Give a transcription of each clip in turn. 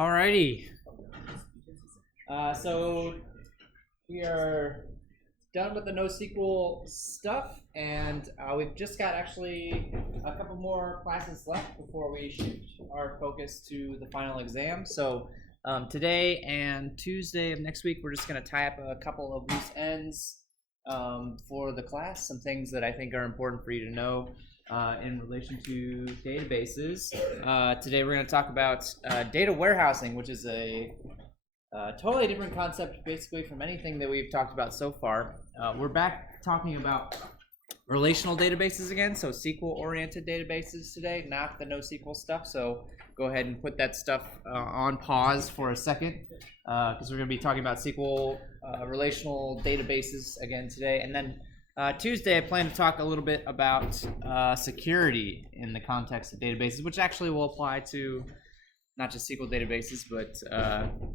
Alrighty. So we are done with the NoSQL stuff, and we've just got actually a couple more classes left before we shift our focus to the final exam. So today and Tuesday of next week, we're just going to tie up a couple of loose ends for the class, some things that I think are important for you to know in relation to databases. Today we're going to talk about data warehousing, which is a totally different concept basically from anything that we've talked about so far. We're back talking about relational databases again, so SQL-oriented databases today, not the NoSQL stuff. So go ahead and put that stuff on pause for a second, because we're going to be talking about SQL relational databases again today. And then Tuesday, I plan to talk a little bit about security in the context of databases, which actually will apply to not just SQL databases, but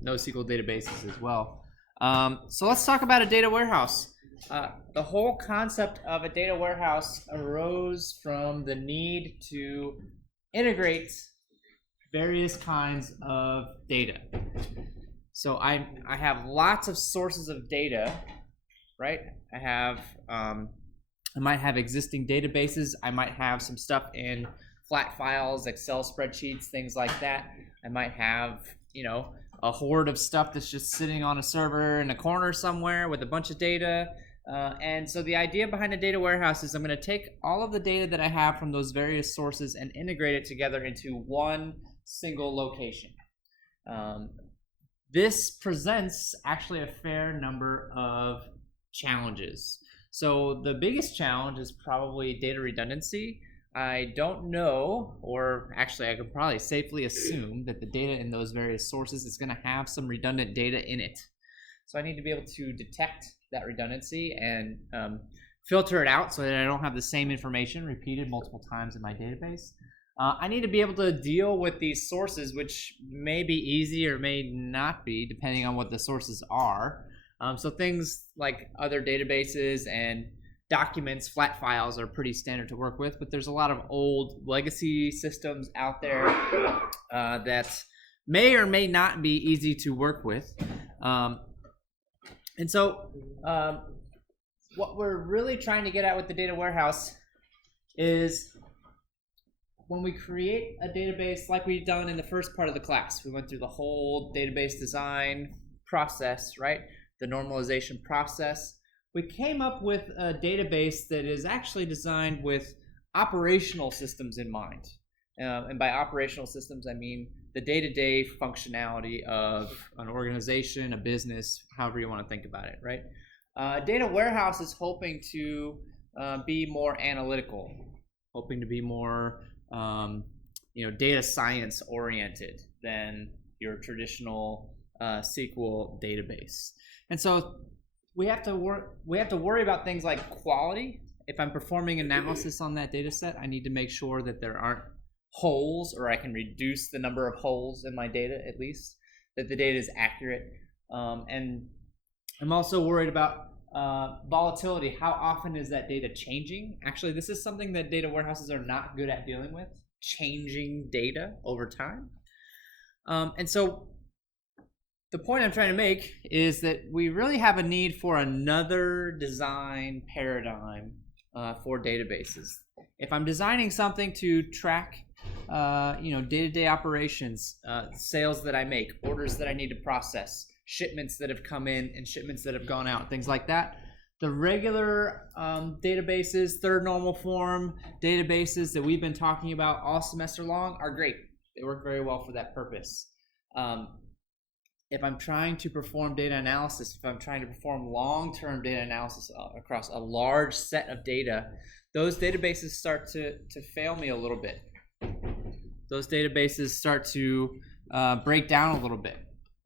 NoSQL databases as well. So let's talk about a data warehouse. The whole concept of a data warehouse arose from the need to integrate various kinds of data. So I have lots of sources of data, right? I might have existing databases. I might have some stuff in flat files, Excel spreadsheets, things like that. I might have, a horde of stuff that's just sitting on a server in a corner somewhere with a bunch of data. And so the idea behind a data warehouse is I'm going to take all of the data that I have from those various sources and integrate it together into one single location. This presents actually a fair number of challenges. So the biggest challenge is probably data redundancy. I don't know, or actually I could probably safely assume that the data in those various sources is going to have some redundant data in it. So I need to be able to detect that redundancy and filter it out so that I don't have the same information repeated multiple times in my database. I need to be able to deal with these sources, which may be easy or may not be, depending on what the sources are. So things like other databases and documents, flat files are pretty standard to work with, but there's a lot of old legacy systems out there that may or may not be easy to work with. And so what we're really trying to get at with the data warehouse is when we create a database like we've done in the first part of the class, we went through the whole database design process, right? The normalization process. We came up with a database that is actually designed with operational systems in mind. And by operational systems, I mean the day-to-day functionality of an organization, a business, however you want to think about it, right? Data warehouse is hoping to be more analytical, hoping to be more data science oriented than your traditional SQL database. And so we have to worry about things like quality. If I'm performing analysis on that data set, I need to make sure that there aren't holes, or I can reduce the number of holes in my data at least, that the data is accurate. And I'm also worried about volatility. How often is that data changing? Actually, this is something that data warehouses are not good at dealing with, changing data over time. And so the point I'm trying to make is that we really have a need for another design paradigm for databases. If I'm designing something to track day-to-day operations, sales that I make, orders that I need to process, shipments that have come in and shipments that have gone out, things like that, the regular databases, third normal form databases that we've been talking about all semester long are great. They work very well for that purpose. If I'm trying to perform data analysis, if I'm trying to perform long-term data analysis across a large set of data, those databases start to fail me a little bit. Those databases start to break down a little bit.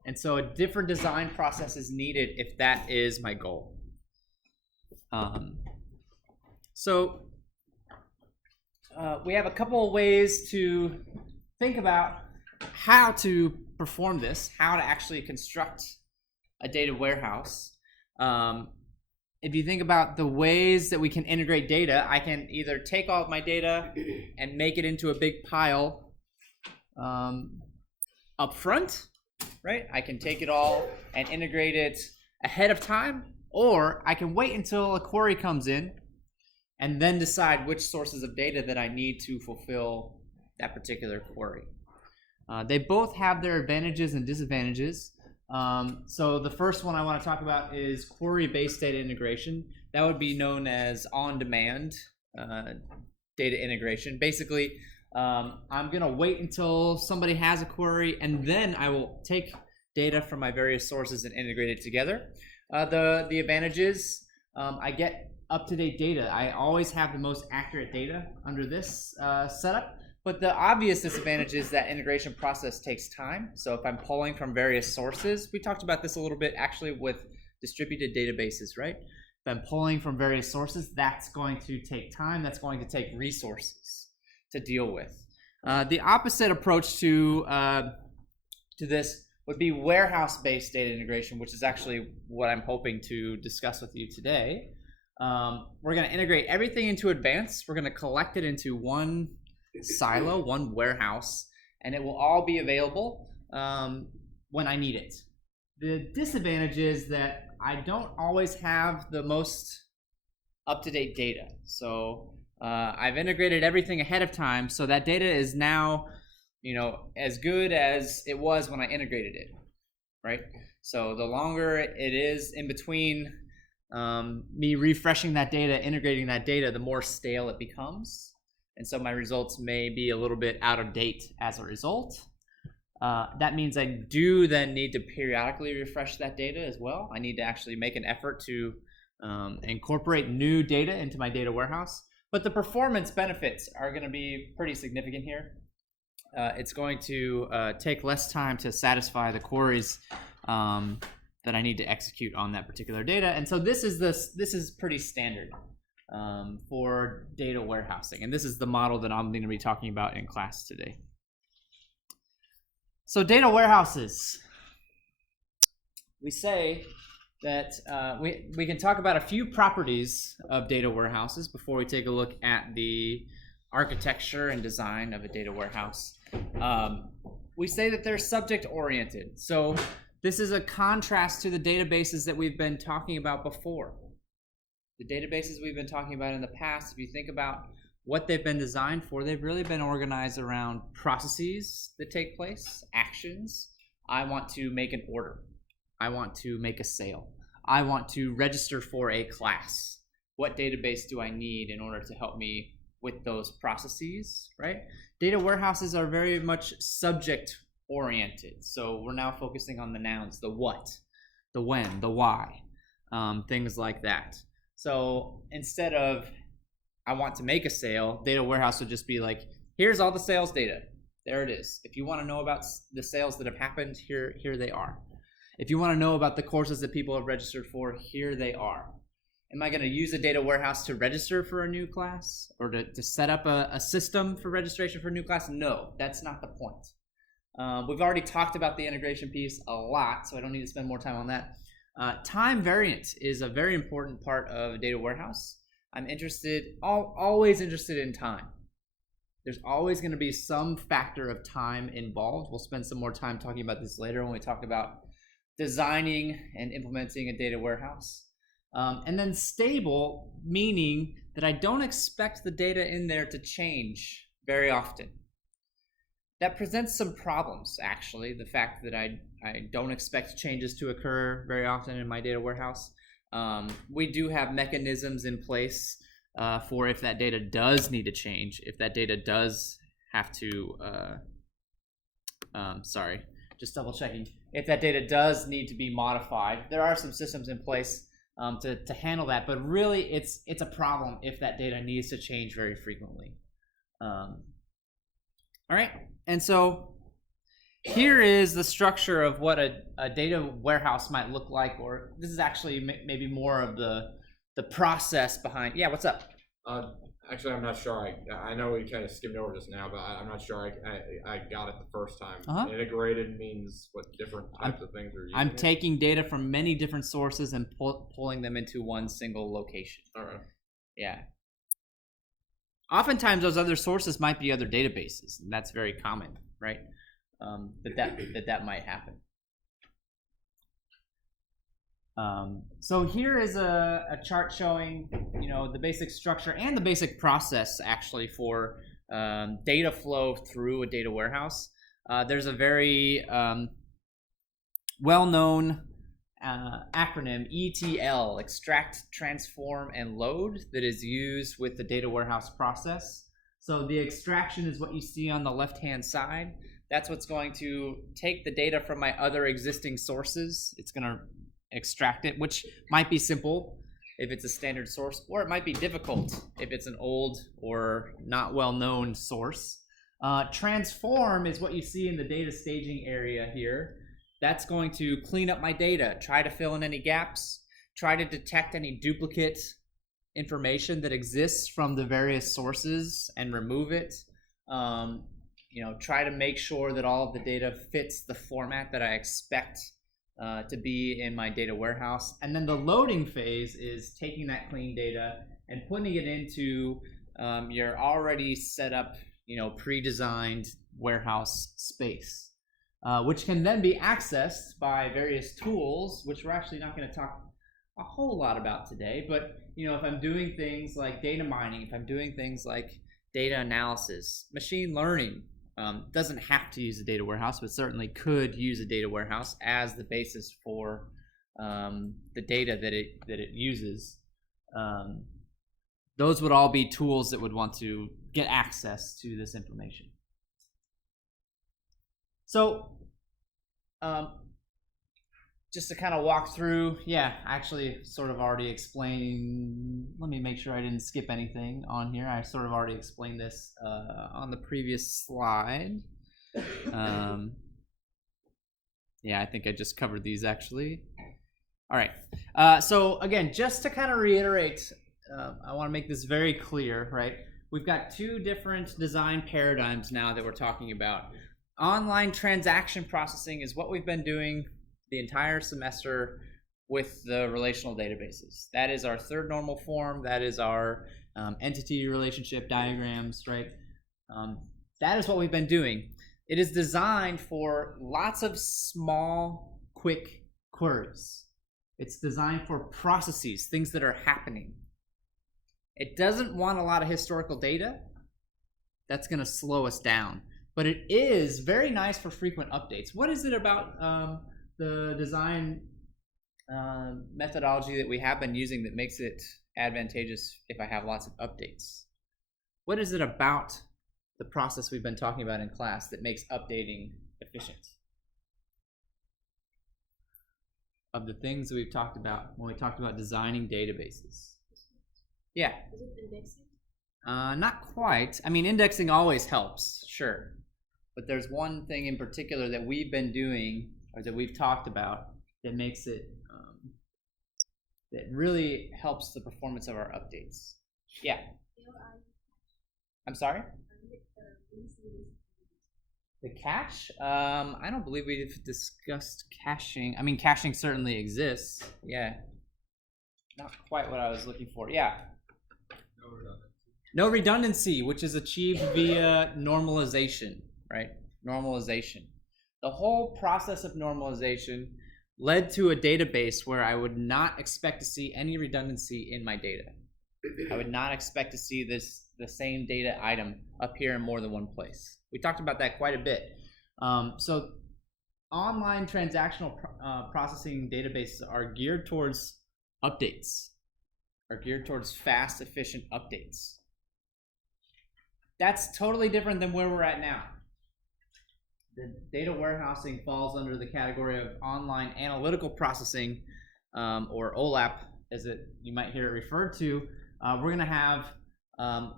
And so a different design process is needed if that is my goal. We have a couple of ways to think about how to perform this, how to actually construct a data warehouse. If you think about the ways that we can integrate data, I can either take all of my data and make it into a big pile up front, right? I can take it all and integrate it ahead of time, or I can wait until a query comes in and then decide which sources of data that I need to fulfill that particular query. They both have their advantages and disadvantages. So the first one I want to talk about is query-based data integration. That would be known as on-demand data integration. Basically, I'm going to wait until somebody has a query, and then I will take data from my various sources and integrate it together. The advantage is I get up-to-date data. I always have the most accurate data under this setup. But the obvious disadvantage is that integration process takes time. So if I'm pulling from various sources, we talked about this a little bit actually with distributed databases, right? If I'm pulling from various sources, that's going to take time. That's going to take resources to deal with. The opposite approach to this would be warehouse-based data integration, which is actually what I'm hoping to discuss with you today. We're going to integrate everything into Advance. We're going to collect it into one silo, one warehouse, and it will all be available when I need it. The disadvantage is that I don't always have the most up-to-date data. So I've integrated everything ahead of time, so that data is now, as good as it was when I integrated it, right? So the longer it is in between me refreshing that data, integrating that data, the more stale it becomes. And so my results may be a little bit out of date as a result. That means I do then need to periodically refresh that data as well. I need to actually make an effort to incorporate new data into my data warehouse. But the performance benefits are going to be pretty significant here. It's going to take less time to satisfy the queries that I need to execute on that particular data. And so this is pretty standard for data warehousing. And this is the model that I'm going to be talking about in class today. So data warehouses. We say that we can talk about a few properties of data warehouses before we take a look at the architecture and design of a data warehouse. We say that they're subject-oriented. So this is a contrast to the databases that we've been talking about before. The databases we've been talking about in the past, if you think about what they've been designed for, they've really been organized around processes that take place, actions. I want to make an order. I want to make a sale. I want to register for a class. What database do I need in order to help me with those processes, right? Data warehouses are very much subject-oriented. So we're now focusing on the nouns, the what, the when, the why, things like that. So instead of I want to make a sale, data warehouse would just be like, here's all the sales data. There it is. If you want to know about the sales that have happened, here they are. If you want to know about the courses that people have registered for, here they are. Am I going to use a data warehouse to register for a new class or to set up a system for registration for a new class? No, that's not the point. We've already talked about the integration piece a lot, so I don't need to spend more time on that. Time variant is a very important part of a data warehouse. I'm always interested in time. There's always going to be some factor of time involved. We'll spend some more time talking about this later when we talk about designing and implementing a data warehouse. And then stable, meaning that I don't expect the data in there to change very often. That presents some problems, actually, the fact that I don't expect changes to occur very often in my data warehouse. We do have mechanisms in place for if that data does need to change, if that data does have to, just double checking, if that data does need to be modified. There are some systems in place to handle that, but really it's a problem if that data needs to change very frequently. All right, and so here is the structure of what a data warehouse might look like, or this is actually maybe more of the process behind. Yeah, what's up? Actually, I'm not sure. I know we kind of skimmed over this now, but I'm not sure I got it the first time. Integrated means what different types of things are using. I'm taking data from many different sources and pulling them into one single location. All right. Yeah. Oftentimes, those other sources might be other databases, and that's very common, right? that might happen. So here is a chart showing, the basic structure and the basic process actually for data flow through a data warehouse. There's a very well-known acronym, ETL, extract, transform, and load, that is used with the data warehouse process. So the extraction is what you see on the left-hand side. That's what's going to take the data from my other existing sources. It's going to extract it, which might be simple if it's a standard source, or it might be difficult if it's an old or not well-known source. Transform is what you see in the data staging area here. That's going to clean up my data, try to fill in any gaps, try to detect any duplicate information that exists from the various sources and remove it. Try to make sure that all of the data fits the format that I expect to be in my data warehouse. And then the loading phase is taking that clean data and putting it into your already set up, pre-designed warehouse space, which can then be accessed by various tools, which we're actually not going to talk a whole lot about today. But if I'm doing things like data mining, if I'm doing things like data analysis, machine learning, doesn't have to use a data warehouse, but certainly could use a data warehouse as the basis for the data that it uses. Those would all be tools that would want to get access to this information. So just to kind of walk through, actually sort of already explained, let me make sure I didn't skip anything on here. I sort of already explained this on the previous slide. I think I just covered these actually. All right, so again, just to kind of reiterate, I want to make this very clear, right? We've got two different design paradigms now that we're talking about. Online transaction processing is what we've been doing the entire semester with the relational databases. That is our third normal form. That is our entity relationship diagrams, right? That is what we've been doing. It is designed for lots of small, quick queries. It's designed for processes, things that are happening. It doesn't want a lot of historical data. That's going to slow us down. But it is very nice for frequent updates. What is it about the design methodology that we have been using that makes it advantageous if I have lots of updates? What is it about the process we've been talking about in class that makes updating efficient? Of the things that we've talked about when we talked about designing databases. Yeah. Is it indexing? Not quite. I mean, indexing always helps, sure. But there's one thing in particular that we've been doing, or that we've talked about, that makes it, that really helps the performance of our updates. Yeah. I'm sorry? The cache? I don't believe we've discussed caching. I mean, caching certainly exists. Yeah. Not quite what I was looking for. Yeah. No redundancy, which is achieved via normalization, right? Normalization. The whole process of normalization led to a database where I would not expect to see any redundancy in my data. I would not expect to see the same data item appear in more than one place. We talked about that quite a bit. So online transactional processing databases are geared towards updates, are geared towards fast, efficient updates. That's totally different than where we're at now. The data warehousing falls under the category of online analytical processing, or OLAP, as you might hear it referred to. We're going to have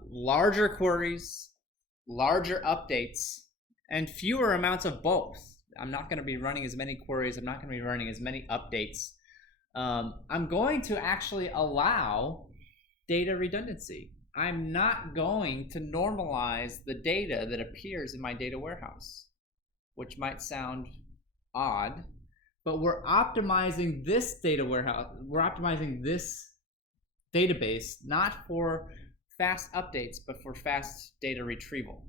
larger queries, larger updates, and fewer amounts of both. I'm not going to be running as many queries. I'm not going to be running as many updates. I'm going to actually allow data redundancy. I'm not going to normalize the data that appears in my data warehouse, which might sound odd, but we're optimizing this data warehouse. We're optimizing this database not for fast updates, but for fast data retrieval,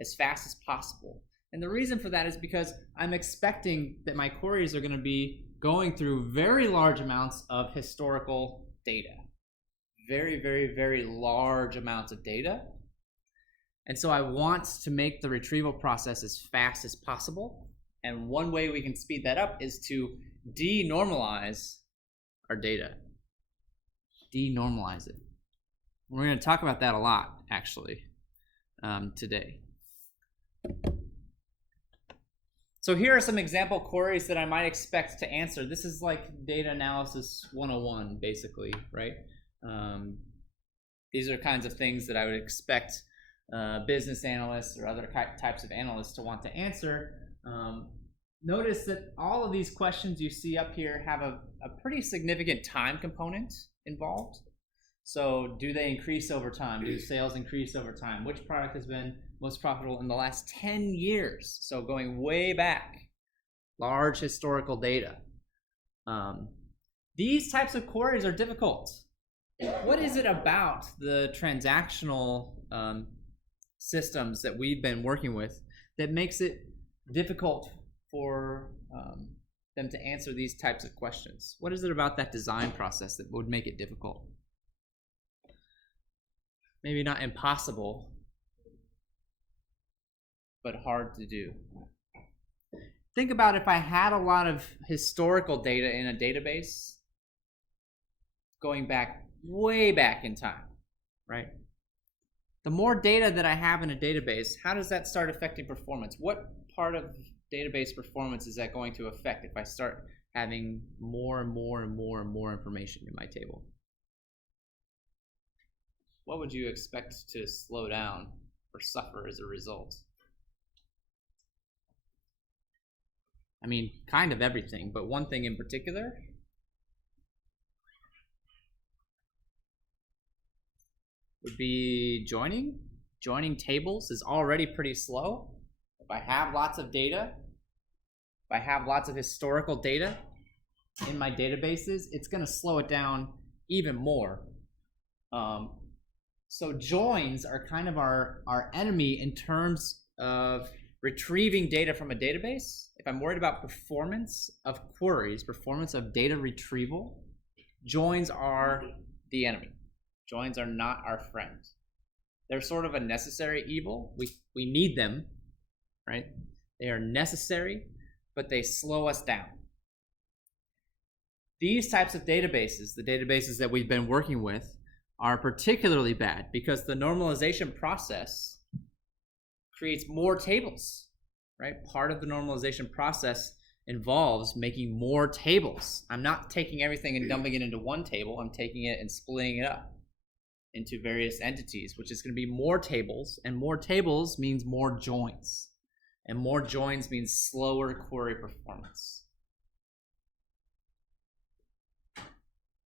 as fast as possible. And the reason for that is because I'm expecting that my queries are going to be going through very large amounts of historical data. Very, very, very large amounts of data. And so I want to make the retrieval process as fast as possible. And one way we can speed that up is to denormalize our data. Denormalize it. We're going to talk about that a lot, actually, today. So here are some example queries that I might expect to answer. This is like data analysis 101, basically, right? These are kinds of things that I would expect business analysts or other types of analysts to want to answer. Notice that all of these questions you see up here have a pretty significant time component involved. So do they increase over time? Do sales increase over time? Which product has been most profitable in the last 10 years? So going way back, large historical data. These types of queries are difficult. What is it about the transactional systems that we've been working with that makes it difficult for them to answer these types of questions? What is it about that design process that would make it difficult? Maybe not impossible, but hard to do. Think about if I had a lot of historical data in a database going back way back in time, right? The more data that I have in a database, how does that start affecting performance? What part of database performance is that going to affect if I start having more and more and more and more information in my table? What would you expect to slow down or suffer as a result? I mean, kind of everything, but one thing in particular. Would be joining. Joining tables is already pretty slow. If I have lots of data, if I have lots of historical data in my databases, it's going to slow it down even more. So joins are kind of our enemy in terms of retrieving data from a database. If I'm worried about performance of queries, performance of data retrieval, joins are the enemy. Joins are not our friend. They're sort of a necessary evil. We need them, right? They are necessary, but they slow us down. These types of databases, the databases that we've been working with, are particularly bad because the normalization process creates more tables, right? Part of the normalization process involves making more tables. I'm not taking everything and dumping it into one table. I'm taking it and splitting it up into various entities, which is going to be more tables, and more tables means more joins, and more joins means slower query performance.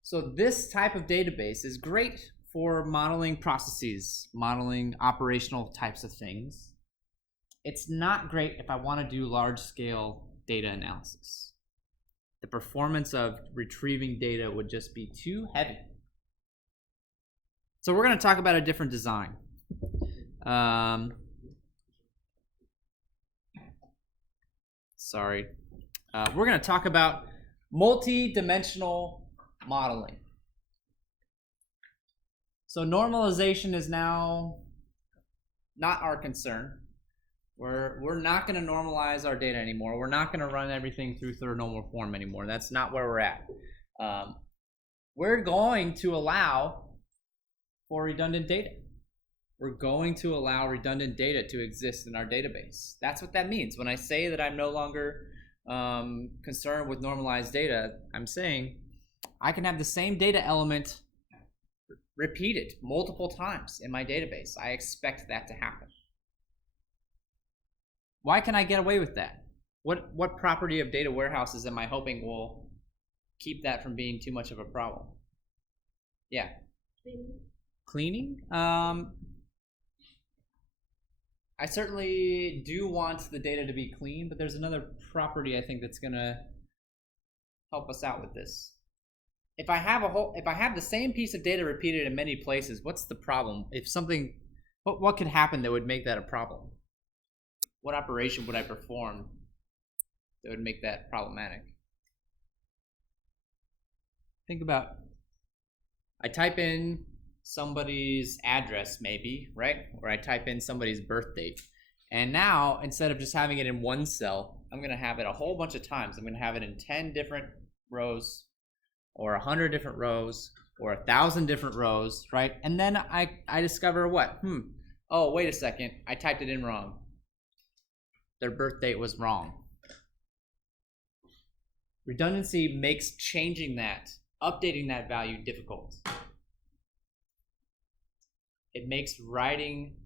So this type of database is great for modeling processes, modeling operational types of things. It's not great if I want to do large-scale data analysis. The performance of retrieving data would just be too heavy. So we're going to talk about a different design. We're going to talk about multidimensional modeling. So normalization is now not our concern. We're not going to normalize our data anymore. We're not going to run everything through third normal form anymore. That's not where we're at. We're going to allow for redundant data. We're going to allow redundant data to exist in our database. That's what that means. When I say that I'm no longer concerned with normalized data, I'm saying I can have the same data element repeated multiple times in my database. I expect that to happen. Why can I get away with that? What property of data warehouses am I hoping will keep that from being too much of a problem? Yeah. Cleaning? I certainly do want the data to be clean, but there's another property I think that's going to help us out with this. If I have the same piece of data repeated in many places, what's the problem? If something, what could happen that would make that a problem? What operation would I perform that would make that problematic? Think about, I type in somebody's address maybe, right? Or I type in somebody's birth date. And now, instead of just having it in one cell, I'm going to have it a whole bunch of times. I'm going to have it in 10 different rows, or 100 different rows, or 1,000 different rows, right? And then I discover what? Oh, wait a second. I typed it in wrong. Their birth date was wrong. Redundancy makes changing that, updating that value difficult. It makes writing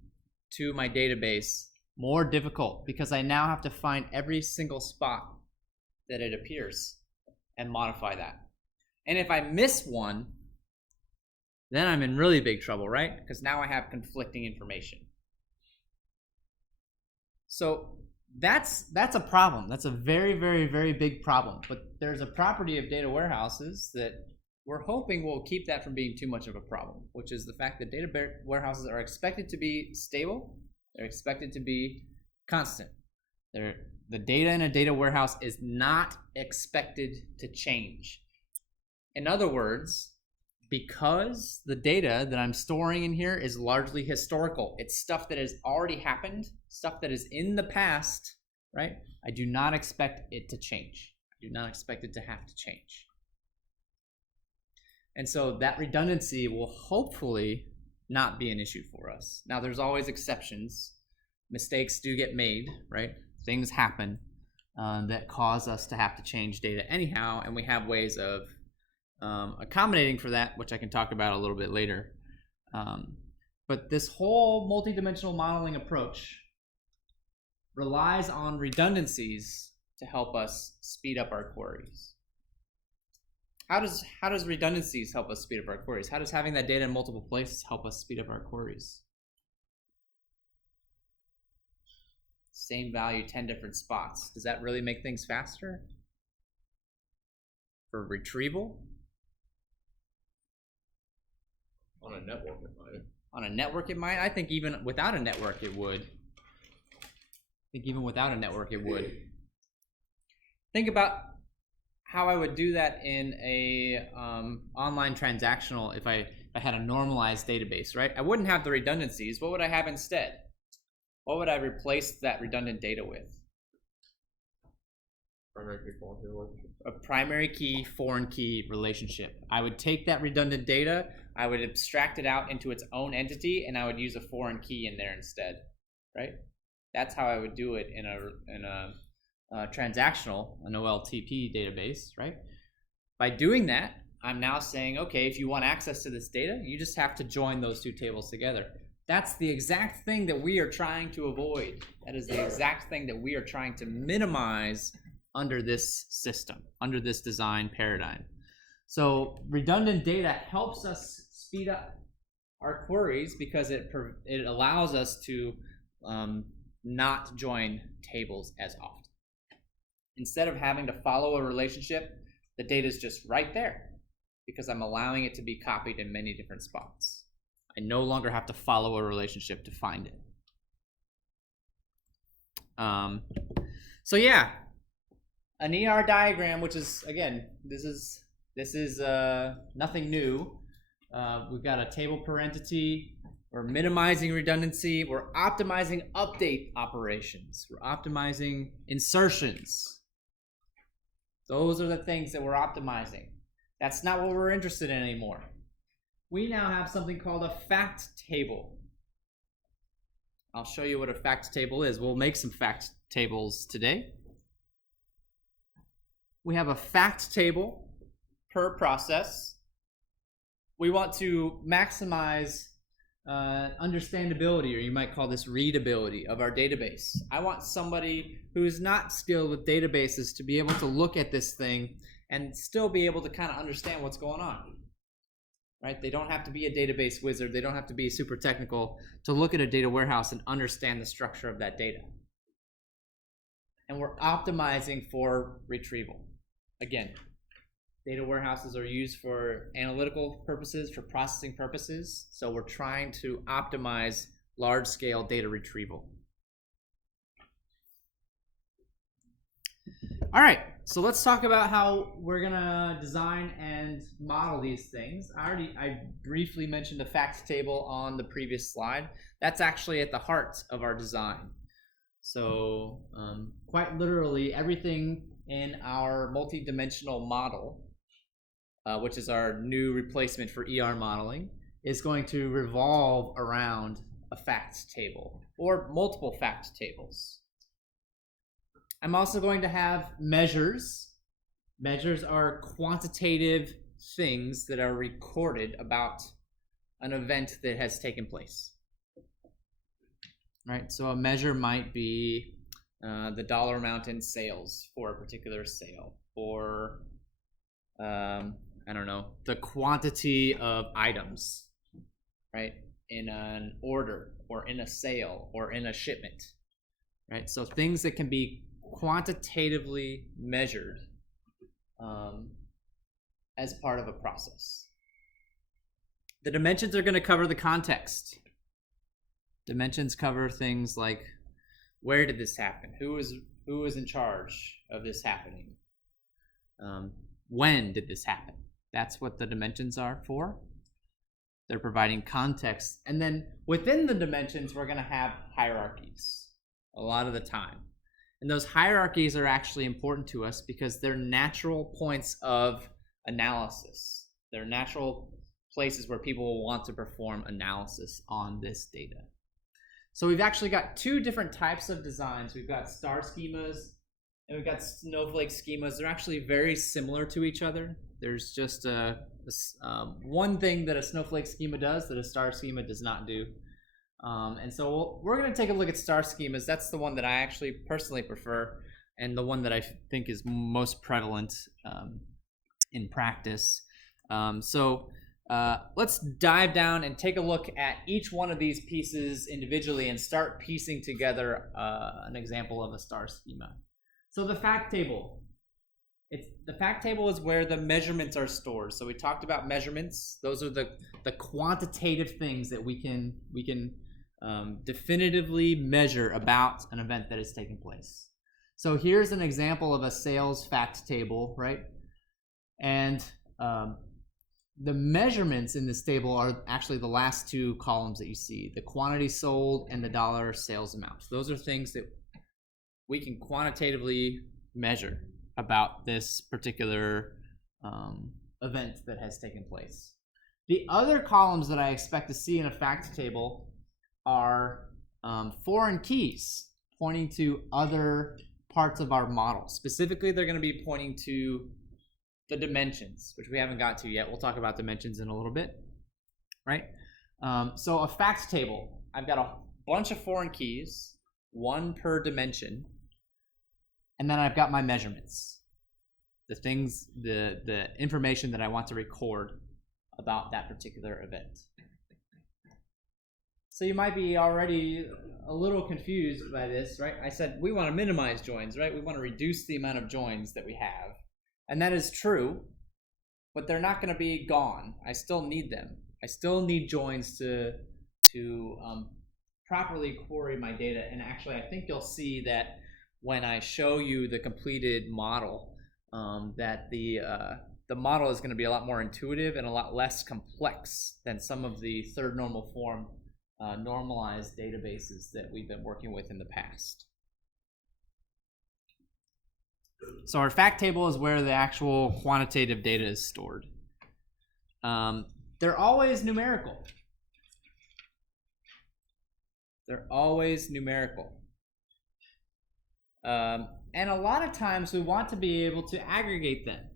to my database more difficult because I now have to find every single spot that it appears and modify that. And if I miss one, then I'm in really big trouble, right? Because now I have conflicting information. So that's a problem. That's a very, very, very big problem. But there's a property of data warehouses that we're hoping will keep that from being too much of a problem, which is the fact that data warehouses are expected to be stable. They're expected to be constant. The data in a data warehouse is not expected to change. In other words, because the data that I'm storing in here is largely historical, it's stuff that has already happened, stuff that is in the past, right? I do not expect it to change. I do not expect it to have to change. And so that redundancy will hopefully not be an issue for us. Now, there's always exceptions. Mistakes do get made, right? Things happen that cause us to have to change data anyhow, and we have ways of accommodating for that, which I can talk about a little bit later. But this whole multidimensional modeling approach relies on redundancies to help us speed up our queries. How does redundancies help us speed up our queries? How does having that data in multiple places help us speed up our queries? Same value, 10 different spots. Does that really make things faster? For retrieval? On a network, it might. On a network, it might. I think even without a network, it would. Think about how I would do that in a online transactional if I had a normalized database, right? I wouldn't have the redundancies. What would I have instead? What would I replace that redundant data with? Primary key, foreign key relationship. A primary key, foreign key relationship. I would take that redundant data, I would abstract it out into its own entity, and I would use a foreign key in there instead, right? That's how I would do it in a transactional, an OLTP database, right? By doing that, I'm now saying, okay, if you want access to this data, you just have to join those two tables together. That's the exact thing that we are trying to avoid. That is the exact thing that we are trying to minimize under this system, under this design paradigm. So redundant data helps us speed up our queries because it allows us to not join tables as often. Instead of having to follow a relationship, the data is just right there because I'm allowing it to be copied in many different spots. I no longer have to follow a relationship to find it. So yeah, an ER diagram, which is, again, this is nothing new. We've got a table per entity. We're minimizing redundancy. We're optimizing update operations. We're optimizing insertions. Those are the things that we're optimizing. That's not what we're interested in anymore. We now have something called a fact table. I'll show you what a fact table is. We'll make some fact tables today. We have a fact table per process. We want to maximize understandability, or you might call this readability, of our database. I want somebody who's not skilled with databases to be able to look at this thing and still be able to kind of understand what's going on. Right? They don't have to be a database wizard. They don't have to be super technical to look at a data warehouse and understand the structure of that data. And we're optimizing for retrieval. Again, data warehouses are used for analytical purposes, for processing purposes. So we're trying to optimize large-scale data retrieval. All right, so let's talk about how we're gonna design and model these things. I briefly mentioned a fact table on the previous slide. That's actually at the heart of our design. So quite literally, everything in our multidimensional model, which is our new replacement for ER modeling, is going to revolve around a fact table or multiple fact tables. I'm also going to have measures. Measures are quantitative things that are recorded about an event that has taken place. Right, so a measure might be the dollar amount in sales for a particular sale, or I don't know, the quantity of items, right, in an order or in a sale or in a shipment, right? So things that can be quantitatively measured as part of a process. The dimensions are going to cover the context. Dimensions cover things like, where did this happen? Who was in charge of this happening? When did this happen? That's what the dimensions are for. They're providing context. And then within the dimensions, we're going to have hierarchies a lot of the time. And those hierarchies are actually important to us because they're natural points of analysis. They're natural places where people will want to perform analysis on this data. So we've actually got two different types of designs. We've got star schemas and we've got snowflake schemas. They're actually very similar to each other. There's just one thing that a snowflake schema does that a star schema does not do. And so we're going to take a look at star schemas. That's the one that I actually personally prefer and the one that I think is most prevalent in practice. Let's dive down and take a look at each one of these pieces individually and start piecing together an example of a star schema. So the fact table. The fact table is where the measurements are stored. So we talked about measurements. Those are the quantitative things that we can definitively measure about an event that has taken place. So here's an example of a sales fact table, right? And the measurements in this table are actually the last two columns that you see, the quantity sold and the dollar sales amount. Those are things that we can quantitatively measure about this particular event that has taken place. The other columns that I expect to see in a fact table are foreign keys pointing to other parts of our model. Specifically, they're going to be pointing to the dimensions, which we haven't got to yet. We'll talk about dimensions in a little bit, right? So a fact table, I've got a bunch of foreign keys, one per dimension, and then I've got my measurements, the things, the information that I want to record about that particular event. So you might be already a little confused by this, right? I said we want to minimize joins, right? We want to reduce the amount of joins that we have. And that is true, but they're not going to be gone. I still need them. I still need joins to properly query my data. And actually, I think you'll see that when I show you the completed model, that the model is going to be a lot more intuitive and a lot less complex than some of the third normal form normalized databases that we've been working with in the past. So our fact table is where the actual quantitative data is stored. They're always numerical. They're always numerical. And a lot of times we want to be able to aggregate them.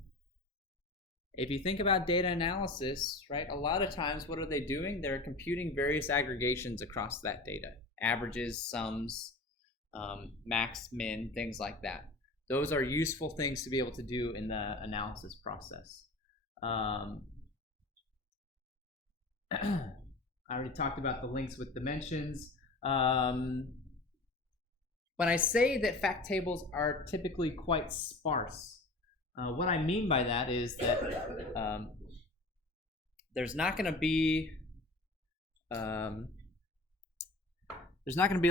If you think about data analysis, right, a lot of times what are they doing? They're computing various aggregations across that data. Averages, sums, max, min, things like that. Those are useful things to be able to do in the analysis process. I already talked about the links with dimensions. When I say that fact tables are typically quite sparse, what I mean by that is that there's not going to be a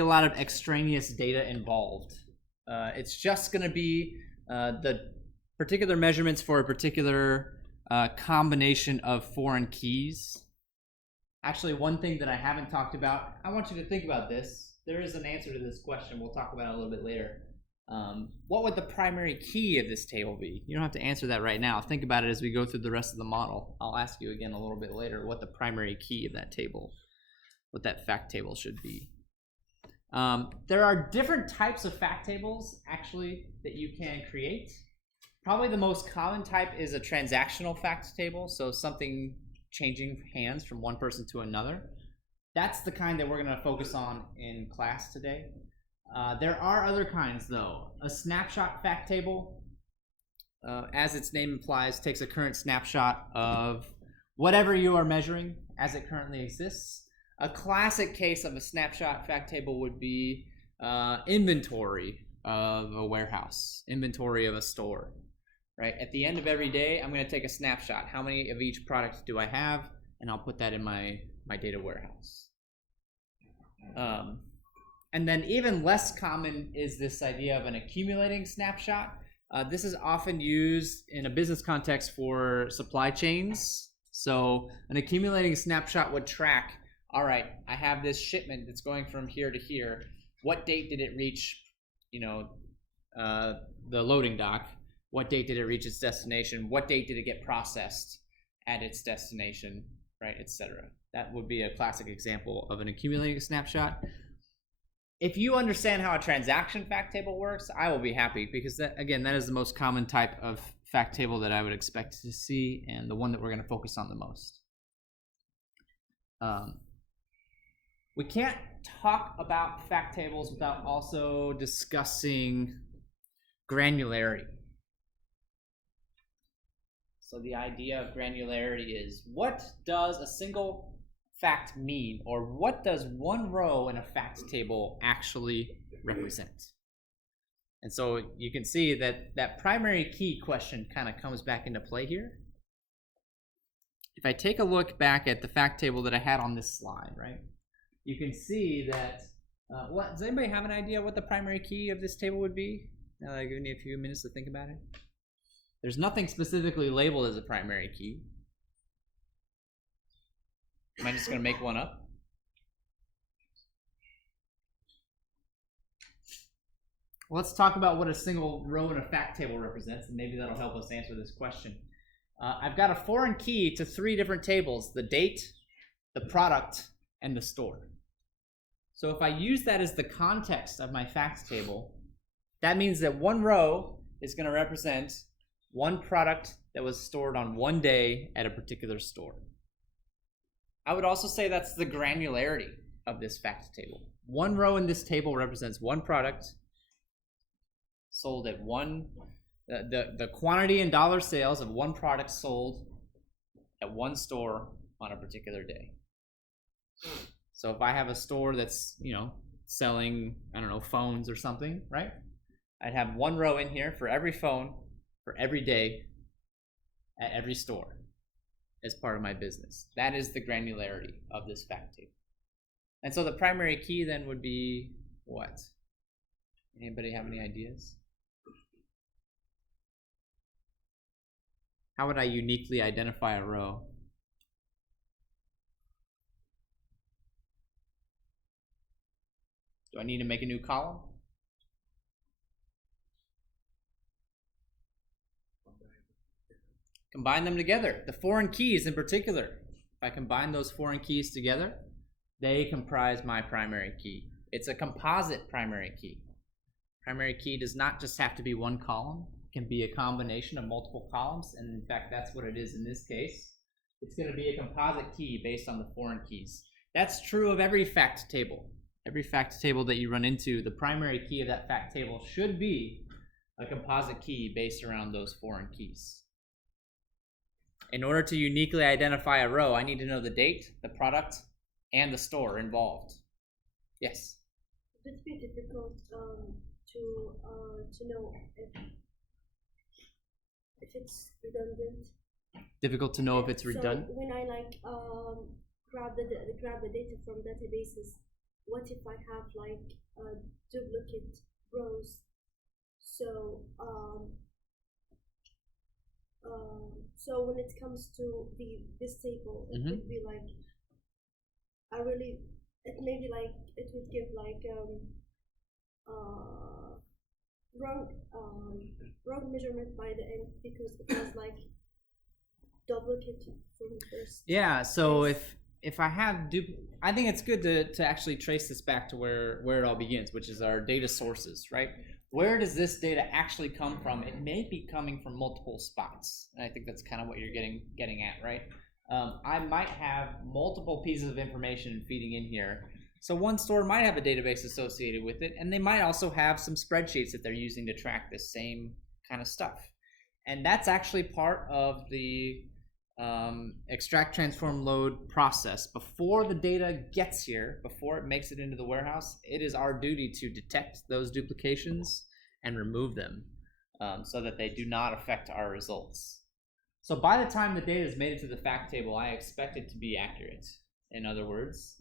lot of extraneous data involved. It's just going to be the particular measurements for a particular combination of foreign keys. Actually, one thing that I haven't talked about, I want you to think about this. There is an answer to this question. We'll talk about it a little bit later. What would the primary key of this table be? You don't have to answer that right now. Think about it as we go through the rest of the model. I'll ask you again a little bit later what the primary key of that table, what that fact table should be. There are different types of fact tables, actually, that you can create. Probably the most common type is a transactional fact table, so something changing hands from one person to another. That's the kind that we're going to focus on in class today. There are other kinds, though. A snapshot fact table, as its name implies, takes a current snapshot of whatever you are measuring as it currently exists. A classic case of a snapshot fact table would be inventory of a warehouse, inventory of a store. Right? At the end of every day, I'm going to take a snapshot. How many of each product do I have? And I'll put that in my data warehouse. And then even less common is this idea of an accumulating snapshot. This is often used in a business context for supply chains. So an accumulating snapshot would track, all right, I have this shipment that's going from here to here. What date did it reach, the loading dock? What date did it reach its destination? What date did it get processed at its destination, right, etc. That would be a classic example of an accumulating snapshot. If you understand how a transaction fact table works, I will be happy, because that is the most common type of fact table that I would expect to see, and the one that we're going to focus on the most. We can't talk about fact tables without also discussing granularity. So the idea of granularity is, what does a single fact mean, or what does one row in a fact table actually represent? And so you can see that that primary key question kind of comes back into play here. If I take a look back at the fact table that I had on this slide, right, you can see that, does anybody have an idea what the primary key of this table would be? Now that I've given you a few minutes to think about it. There's nothing specifically labeled as a primary key. Am I just going to make one up? Well, let's talk about what a single row in a fact table represents, and maybe that'll help us answer this question. I've got a foreign key to 3 different tables: the date, the product, and the store. So if I use that as the context of my fact table, that means that one row is going to represent one product that was stored on one day at a particular store. I would also say that's the granularity of this fact table. One row in this table represents one product sold at the quantity in dollar sales of one product sold at one store on a particular day. So if I have a store that's, selling, phones or something, right? I'd have one row in here for every phone, for every day, at every store as part of my business. That is the granularity of this fact table. And so the primary key then would be what? Anybody have any ideas? How would I uniquely identify a row? Do I need to make a new column? Combine them together. The foreign keys in particular. If I combine those foreign keys together, they comprise my primary key. It's a composite primary key. Primary key does not just have to be one column. It can be a combination of multiple columns, and in fact, that's what it is in this case. It's going to be a composite key based on the foreign keys. That's true of every fact table. Every fact table that you run into, the primary key of that fact table should be a composite key based around those foreign keys. In order to uniquely identify a row, I need to know the date, the product, and the store involved. Yes? It would be difficult to know if it's redundant. Difficult to know if it's redundant? So when I grab the data from databases, what if I have duplicate rows? So so when it comes to this table, it would be like it maybe like it would give like wrong measurement by the end because it was like duplicate from the first. Yeah. So if I have I think it's good to actually trace this back to where it all begins, which is our data sources, right? Where does this data actually come from? It may be coming from multiple spots, and I think that's kind of what you're getting at, right? I might have multiple pieces of information feeding in here. So one store might have a database associated with it, and they might also have some spreadsheets that they're using to track the same kind of stuff. And that's actually part of the extract, transform, load process. Before the data gets here, before it makes it into the warehouse, it is our duty to detect those duplications and remove them so that they do not affect our results. So by the time the data is made it to the fact table, I expect it to be accurate. In other words,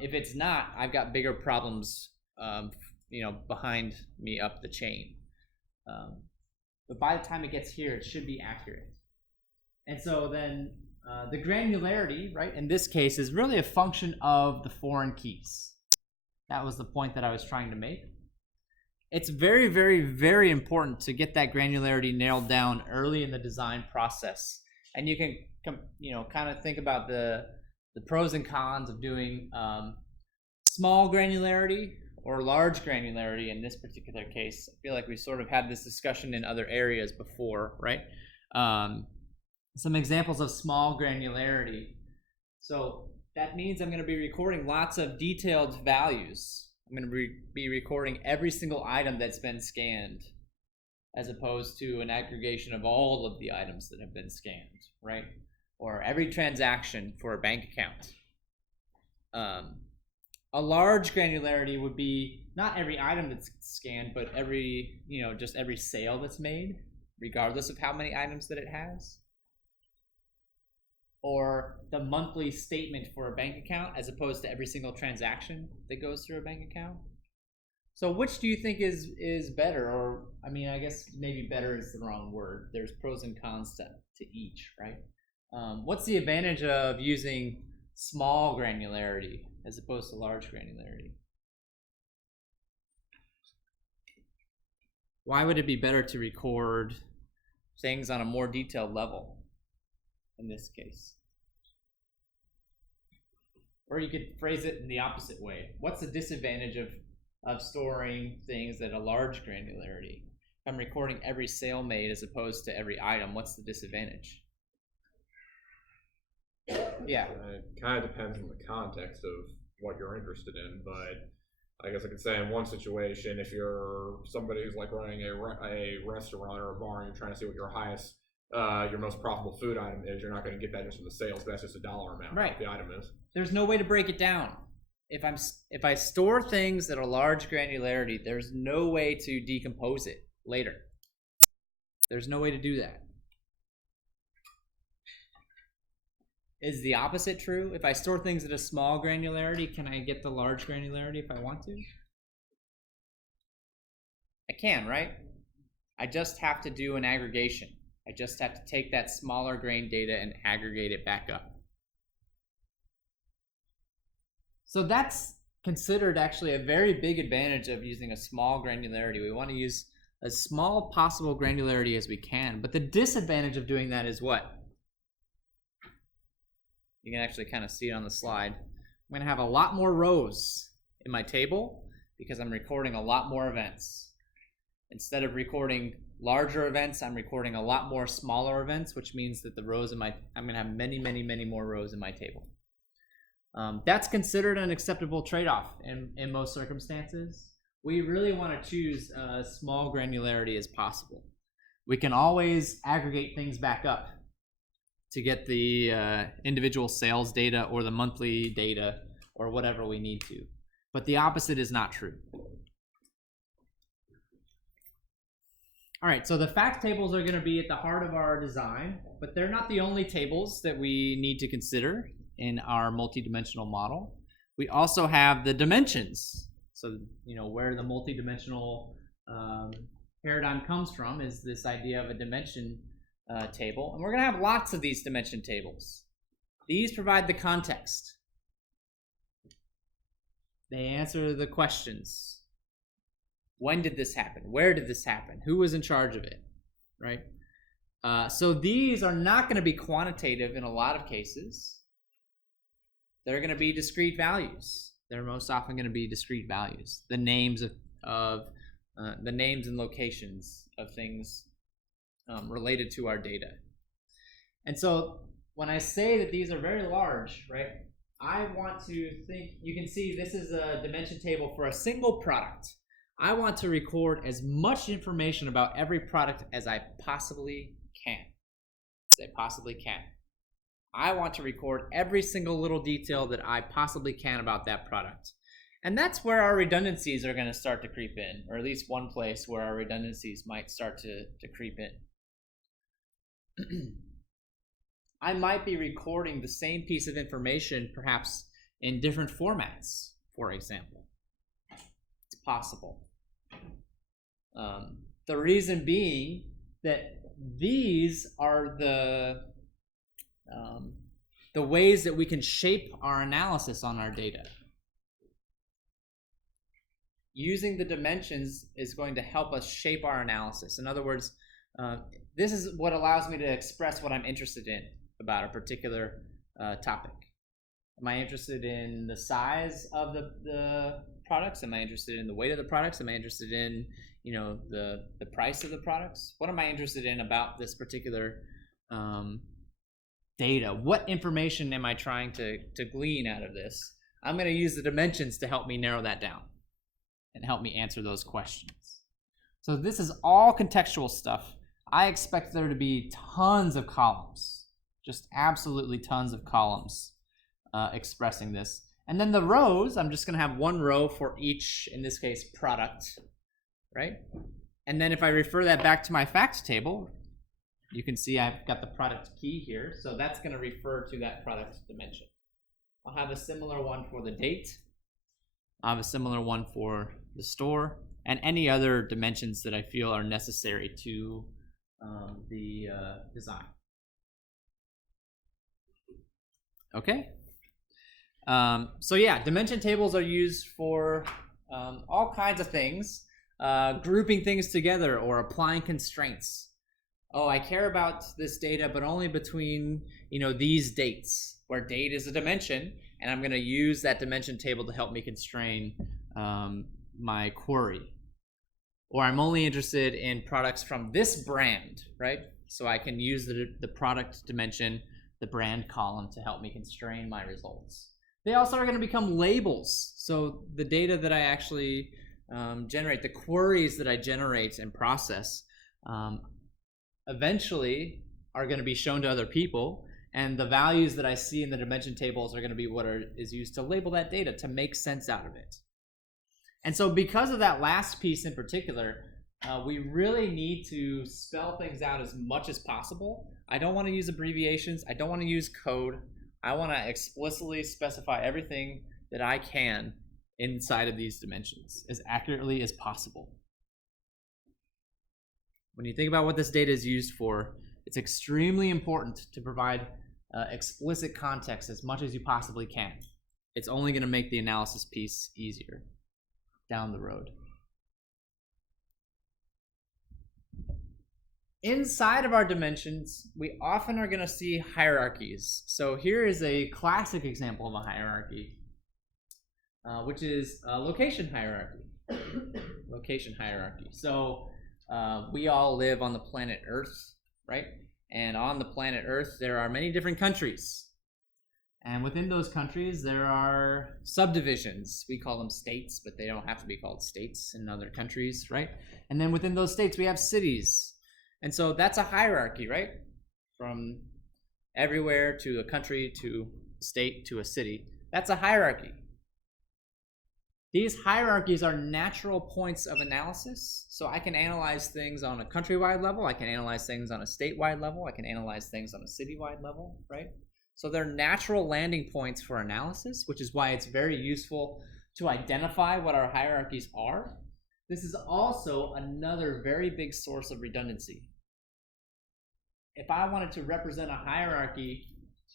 if it's not, I've got bigger problems, behind me up the chain. But by the time it gets here, it should be accurate. And so then the granularity, right, in this case is really a function of the foreign keys. That was the point that I was trying to make. It's very, very, very important to get that granularity nailed down early in the design process. And you can, kind of think about the pros and cons of doing small granularity or large granularity in this particular case. I feel like we sort of had this discussion in other areas before, right? Some examples of small granularity. So that means I'm going to be recording lots of detailed values. I'm going to be recording every single item that's been scanned, as opposed to an aggregation of all of the items that have been scanned, right? Or every transaction for a bank account. A large granularity would be not every item that's scanned, but every, just every sale that's made, regardless of how many items that it has. Or the monthly statement for a bank account as opposed to every single transaction that goes through a bank account. So which do you think is better? Or, I guess maybe better is the wrong word. There's pros and cons to each, right? What's the advantage of using small granularity as opposed to large granularity? Why would it be better to record things on a more detailed level in this case? Or you could phrase it in the opposite way. What's the disadvantage of storing things at a large granularity? If I'm recording every sale made as opposed to every item, what's the disadvantage? Yeah. It kind of depends on the context of what you're interested in, but I guess I could say in one situation, if you're somebody who's like running a restaurant or a bar and you're trying to see what your most profitable food item is, you're not going to get that just from the sales. That's just a dollar amount. Right. What the item is. There's no way to break it down. If I store things at a large granularity, there's no way to decompose it later. There's no way to do that. Is the opposite true? If I store things at a small granularity, can I get the large granularity if I want to? I can, right? I just have to do an aggregation. I just have to take that smaller grain data and aggregate it back up. So that's considered actually a very big advantage of using a small granularity. We want to use as small possible granularity as we can, but the disadvantage of doing that is what? You can actually kind of see it on the slide. I'm going to have a lot more rows in my table because I'm recording a lot more events. Instead of recording larger events, I'm recording a lot more smaller events, which means that I'm going to have many, many, many more rows in my table. That's considered an acceptable trade-off in most circumstances. We really want to choose as small granularity as possible. We can always aggregate things back up to get the individual sales data or the monthly data or whatever we need to. But the opposite is not true. All right, so the fact tables are going to be at the heart of our design, but they're not the only tables that we need to consider in our multidimensional model. We also have the dimensions. So, where the multidimensional paradigm comes from, is this idea of a dimension table. And we're going to have lots of these dimension tables. These provide the context. They answer the questions. When did this happen? Where did this happen? Who was in charge of it? Right? So these are not going to be quantitative in a lot of cases. They're going to be discrete values. They're most often going to be discrete values. The names of the names and locations of things related to our data. And so when I say that these are very large, right, I want to think, you can see this is a dimension table for a single product. I want to record as much information about every product as I possibly can. I want to record every single little detail that I possibly can about that product. And that's where our redundancies are going to start to creep in, or at least one place where our redundancies might start to creep in. I might be recording the same piece of information perhaps in different formats, for example. It's possible. The reason being that these are the ways that we can shape our analysis on our data. Using the dimensions is going to help us shape our analysis. In other words, this is what allows me to express what I'm interested in about a particular topic. Am I interested in the size of the products? Am I interested in the weight of the products? Am I interested in, the price of the products? What am I interested in about this particular data? What information am I trying to glean out of this? I'm going to use the dimensions to help me narrow that down and help me answer those questions. So this is all contextual stuff. I expect there to be tons of columns, just absolutely tons of columns expressing this. And then the rows, I'm just going to have one row for each, in this case, product, right? And then if I refer that back to my facts table, you can see I've got the product key here, so that's going to refer to that product dimension. I'll have a similar one for the date. I'll have a similar one for the store, and any other dimensions that I feel are necessary to the design. Okay? So yeah, dimension tables are used for all kinds of things, grouping things together or applying constraints. Oh, I care about this data, but only between these dates, where date is a dimension, and I'm going to use that dimension table to help me constrain my query. Or I'm only interested in products from this brand, right? So I can use the product dimension, the brand column, to help me constrain my results. They also are going to become labels. So the data that I actually generate, the queries that I generate and process, eventually are going to be shown to other people, and the values that I see in the dimension tables are going to be what is used to label that data, to make sense out of it. And so because of that last piece in particular, we really need to spell things out as much as possible. I don't want to use abbreviations. I don't want to use code. I want to explicitly specify everything that I can inside of these dimensions as accurately as possible. When you think about what this data is used for, it's extremely important to provide explicit context as much as you possibly can. It's only going to make the analysis piece easier down the road. Inside of our dimensions, we often are going to see hierarchies. So here is a classic example of a hierarchy, which is a location hierarchy. Location hierarchy. So we all live on the planet Earth, right? And on the planet Earth, there are many different countries. And within those countries, there are subdivisions. We call them states, but they don't have to be called states in other countries, right? And then within those states, we have cities. And so that's a hierarchy, right? From everywhere to a country to a state to a city. That's a hierarchy. These hierarchies are natural points of analysis. So I can analyze things on a countrywide level. I can analyze things on a statewide level. I can analyze things on a citywide level, right? So they're natural landing points for analysis, which is why it's very useful to identify what our hierarchies are. this is also another very big source of redundancy. If I wanted to represent a hierarchy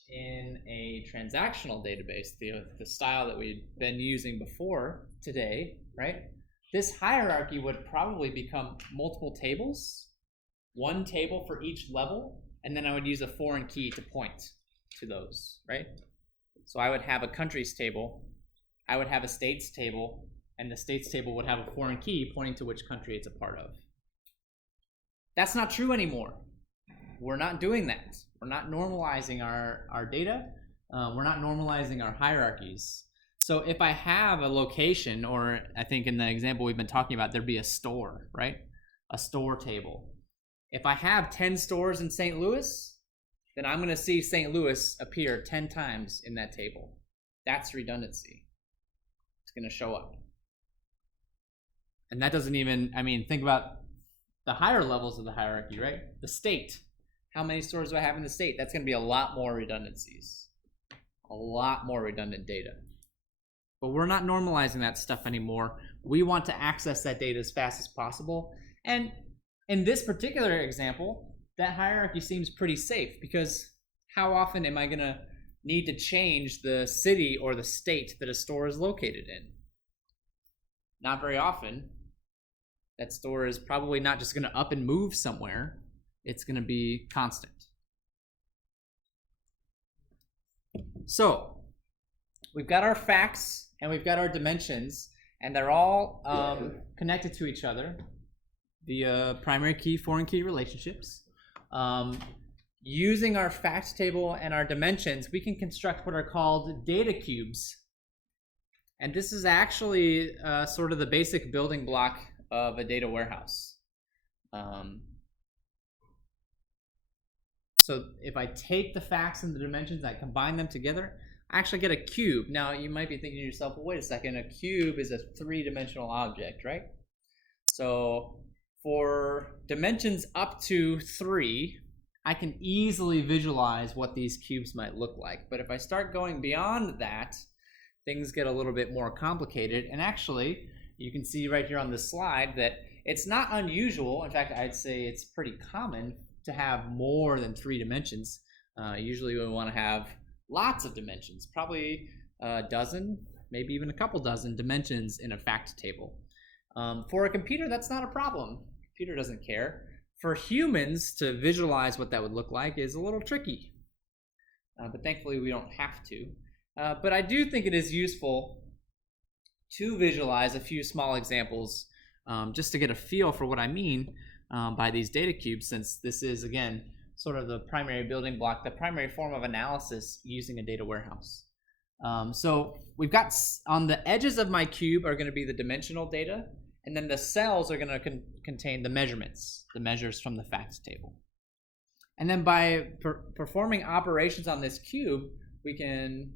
in a transactional database, the style that we've been using before today, right? This hierarchy would probably become multiple tables, one table for each level, and then I would use a foreign key to point to those, right? So I would have a countries table, I would have a states table, and the states table would have a foreign key pointing to which country it's a part of. That's not true anymore. We're not doing that. We're not normalizing our data. We're not normalizing our hierarchies. So if I have a location, or I think in the example we've been talking about, there'd be a store, right? A store table. If I have 10 stores in St. Louis, then I'm going to see St. Louis appear 10 times in that table. That's redundancy. It's going to show up. And that doesn't even, I mean, think about the higher levels of the hierarchy, right? The state. How many stores do I have in the state? That's going to be a lot more redundancies. A lot more redundant data. But we're not normalizing that stuff anymore. We want to access that data as fast as possible. And in this particular example, that hierarchy seems pretty safe, because how often am I going to need to change the city or the state that a store is located in? Not very often. That store is probably not just going to up and move somewhere. It's going to be constant. So we've got our facts and we've got our dimensions, and they're all connected to each other via primary key, foreign key relationships. Using our fact table and our dimensions, we can construct what are called data cubes. And this is actually sort of the basic building block of a data warehouse. So if I take the facts and the dimensions, I combine them together, I actually get a cube. Now you might be thinking to yourself, well, wait a second, a cube is a three-dimensional object, right? So for dimensions up to 3, I can easily visualize what these cubes might look like. But if I start going beyond that, things get a little bit more complicated. And actually, you can see right here on this slide that it's not unusual. In fact, I'd say it's pretty common to have more than 3 dimensions. Usually we want to have lots of dimensions, probably a dozen, maybe even a couple dozen dimensions in a fact table. For a computer, that's not a problem. Computer doesn't care. For humans to visualize what that would look like is a little tricky. But thankfully we don't have to. But I do think it is useful to visualize a few small examples just to get a feel for what I mean by these data cubes, since this is, again, sort of the primary building block, the primary form of analysis using a data warehouse. So we've got, on the edges of my cube are going to be the dimensional data, and then the cells are going to contain the measurements, the measures from the facts table. And then by performing operations on this cube, we can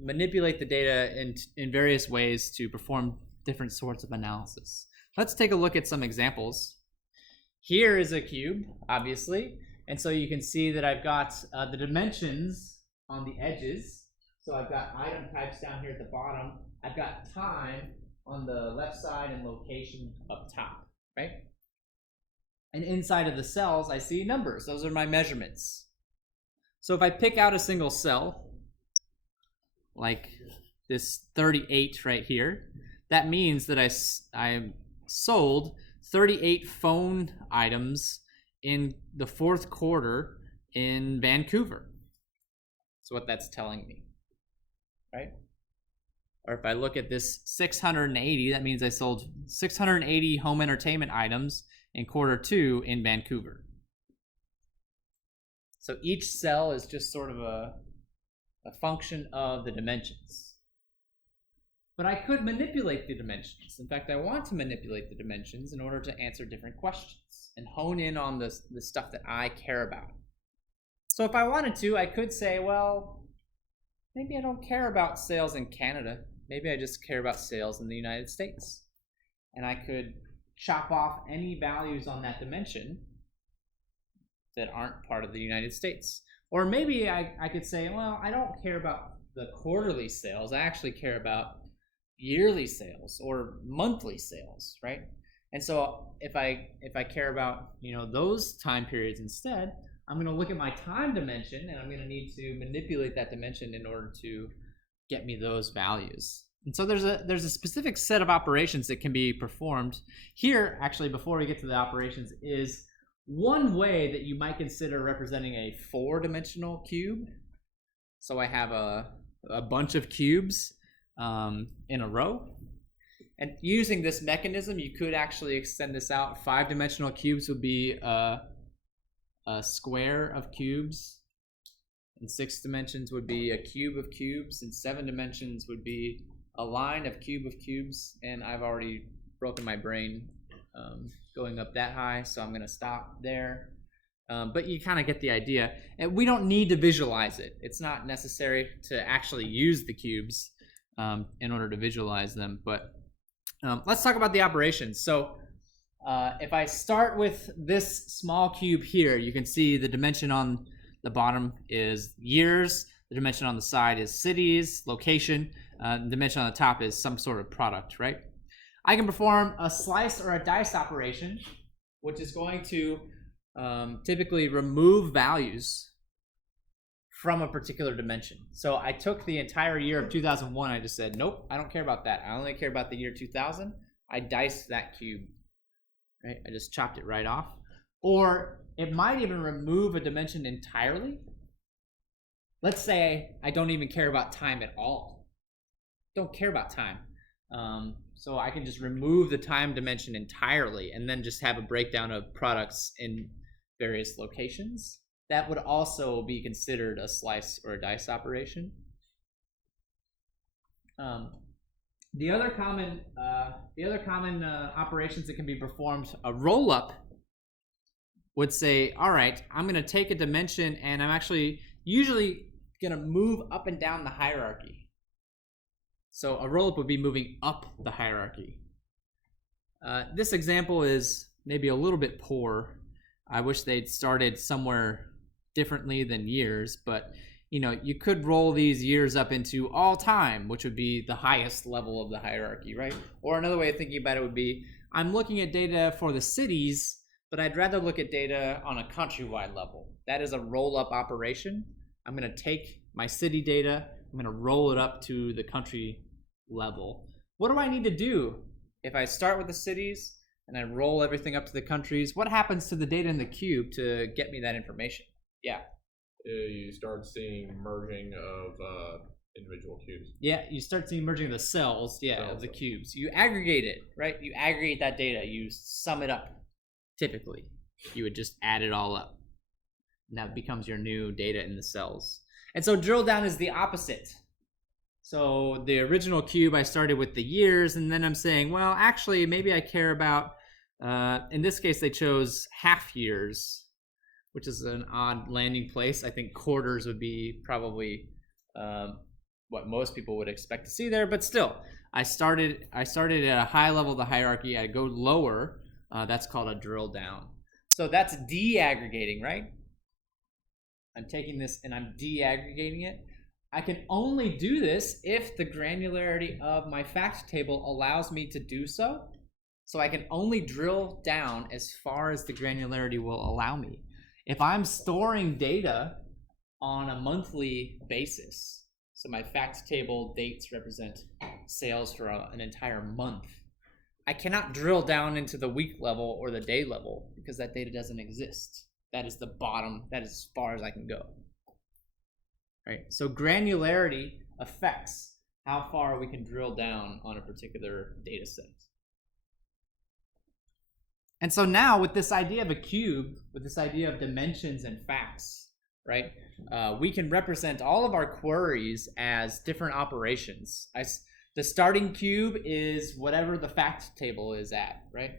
manipulate the data in various ways to perform different sorts of analysis. Let's take a look at some examples. Here is a cube, obviously, and so you can see that I've got the dimensions on the edges. So I've got item types down here at the bottom. I've got time on the left side and location up top, right? And inside of the cells, I see numbers. Those are my measurements. So if I pick out a single cell, like this 38 right here, that means that I sold 38 phone items in the 4th quarter in Vancouver. That's what that's telling me, right? Or if I look at this 680, that means I sold 680 home entertainment items in quarter 2 in Vancouver. So each cell is just sort of a function of the dimensions. But I could manipulate the dimensions. In fact, I want to manipulate the dimensions in order to answer different questions and hone in on the stuff that I care about. So if I wanted to, I could say, well, maybe I don't care about sales in Canada. Maybe I just care about sales in the United States. And I could chop off any values on that dimension that aren't part of the United States. Or maybe I could say, well, I don't care about the quarterly sales. I actually care about yearly sales or monthly sales, right? And so if I care about, those time periods instead, I'm going to look at my time dimension, and I'm going to need to manipulate that dimension in order to get me those values. And so there's a specific set of operations that can be performed. Here, actually, before we get to the operations, is one way that you might consider representing a 4-dimensional cube. So I have a bunch of cubes in a row. And using this mechanism, you could actually extend this out. 5-dimensional cubes would be a square of cubes. In 6 dimensions would be a cube of cubes. In 7 dimensions would be a line of cubes. And I've already broken my brain going up that high, so I'm going to stop there. But you kind of get the idea. And we don't need to visualize it. It's not necessary to actually use the cubes in order to visualize them. But let's talk about the operations. So if I start with this small cube here, you can see the dimension on the bottom is years. The dimension on the side is cities, location. The dimension on the top is some sort of product, right? I can perform a slice or a dice operation, which is going to typically remove values from a particular dimension. So I took the entire year of 2001. I just said, nope, I don't care about that. I only care about the year 2000. I diced that cube, right? I just chopped it right off. Or it might even remove a dimension entirely. Let's say I don't even care about time at all. Don't care about time. So I can just remove the time dimension entirely and then just have a breakdown of products in various locations. That would also be considered a slice or a dice operation. The other common operations that can be performed, a roll-up would say, all right, I'm going to take a dimension and I'm actually usually going to move up and down the hierarchy. So a roll-up would be moving up the hierarchy. This example is maybe a little bit poor. I wish they'd started somewhere differently than years, but you could roll these years up into all time, which would be the highest level of the hierarchy, right? Or another way of thinking about it would be, I'm looking at data for the cities, but I'd rather look at data on a countrywide level. That is a roll-up operation. I'm going to take my city data, I'm going to roll it up to the country level. What do I need to do if I start with the cities and I roll everything up to the countries? What happens to the data in the cube to get me that information? Yeah. You start seeing merging of individual cubes. Yeah, you start seeing merging of the cells, of the cubes. You aggregate it, right? You aggregate that data. You sum it up. Typically, you would just add it all up. And that becomes your new data in the cells. And so drill down is the opposite. So the original cube, I started with the years, and then I'm saying, well, actually, maybe I care about, in this case, they chose half years, which is an odd landing place. I think quarters would be probably what most people would expect to see there, but still, I started at a high level of the hierarchy. I go lower. That's called a drill down. So that's de-aggregating, right? I'm taking this and I'm de-aggregating it. I can only do this if the granularity of my fact table allows me to do so. So I can only drill down as far as the granularity will allow me. If I'm storing data on a monthly basis, so my fact table dates represent sales for an entire month, I cannot drill down into the week level or the day level because that data doesn't exist. That is the bottom. That is as far as I can go. Right? So granularity affects how far we can drill down on a particular data set. And so now with this idea of a cube, with this idea of dimensions and facts, right, we can represent all of our queries as different operations. The starting cube is whatever the fact table is at, right?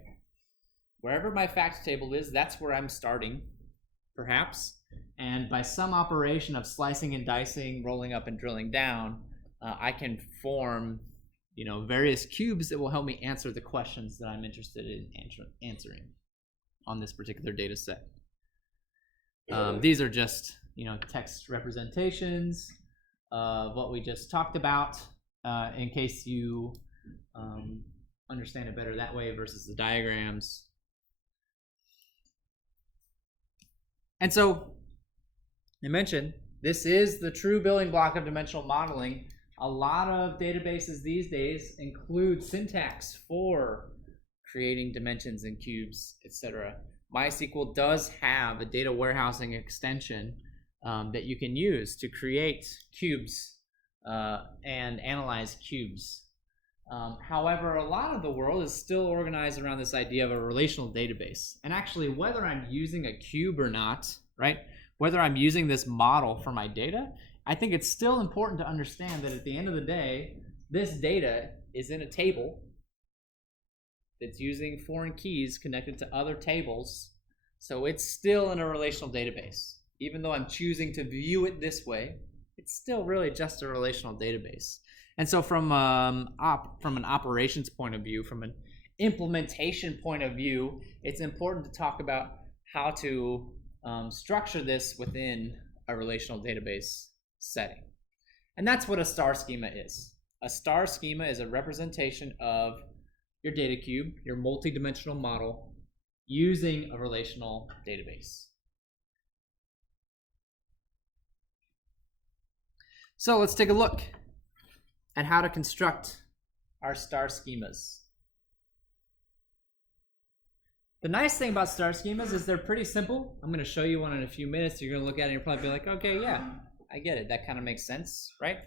Wherever my fact table is, that's where I'm starting, perhaps. And by some operation of slicing and dicing, rolling up and drilling down, I can form, various cubes that will help me answer the questions that I'm interested in answering on this particular data set. These are just, text representations of what we just talked about. In case you understand it better that way versus the diagrams. And so I mentioned this is the true building block of dimensional modeling. A lot of databases these days include syntax for creating dimensions and cubes, etc. MySQL does have a data warehousing extension that you can use to create cubes and analyze cubes. However, a lot of the world is still organized around this idea of a relational database. And actually, whether I'm using a cube or not, right? Whether I'm using this model for my data, I think it's still important to understand that at the end of the day, this data is in a table that's using foreign keys connected to other tables. So it's still in a relational database. Even though I'm choosing to view it this way, it's still really just a relational database. And so from an operations point of view, from an implementation point of view, it's important to talk about how to structure this within a relational database setting. And that's what a star schema is. A star schema is a representation of your data cube, your multidimensional model, using a relational database. So let's take a look at how to construct our star schemas. The nice thing about star schemas is they're pretty simple. I'm going to show you one in a few minutes. You're going to look at it and you'll probably be like, okay, yeah, I get it. That kind of makes sense, right?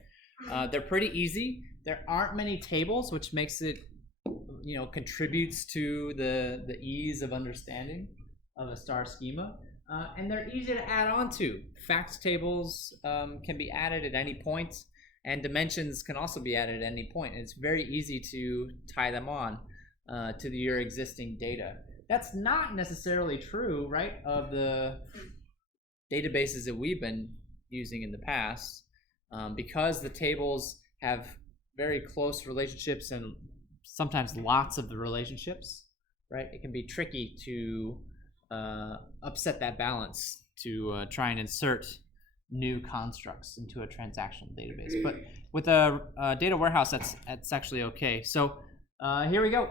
They're pretty easy. There aren't many tables, which makes it, contributes to the ease of understanding of a star schema. And they're easy to add on to. Fact tables can be added at any point, and dimensions can also be added at any point. And it's very easy to tie them on to your existing data. That's not necessarily true, right, of the databases that we've been using in the past, because the tables have very close relationships and sometimes lots of the relationships, right? It can be tricky to upset that balance to try and insert new constructs into a transactional database. But with a data warehouse, that's actually okay. So here we go.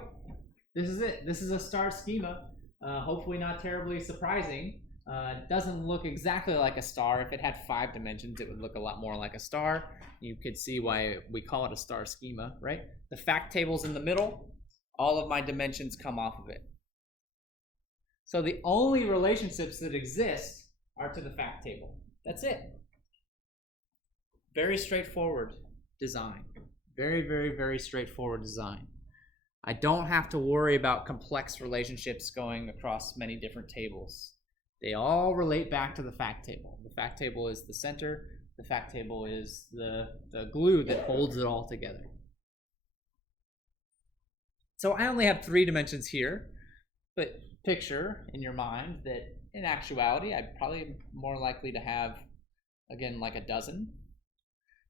This is it. This is a star schema. Hopefully not terribly surprising. It doesn't look exactly like a star. If it had 5 dimensions, it would look a lot more like a star. You could see why we call it a star schema, right? The fact table's in the middle. All of my dimensions come off of it. So the only relationships that exist are to the fact table. That's it. Very straightforward design. Very, very, very straightforward design. I don't have to worry about complex relationships going across many different tables. They all relate back to the fact table. The fact table is the center. The fact table is the glue that holds it all together. So I only have 3 dimensions here, but picture in your mind that in actuality, I'd probably be more likely to have, again, like a dozen.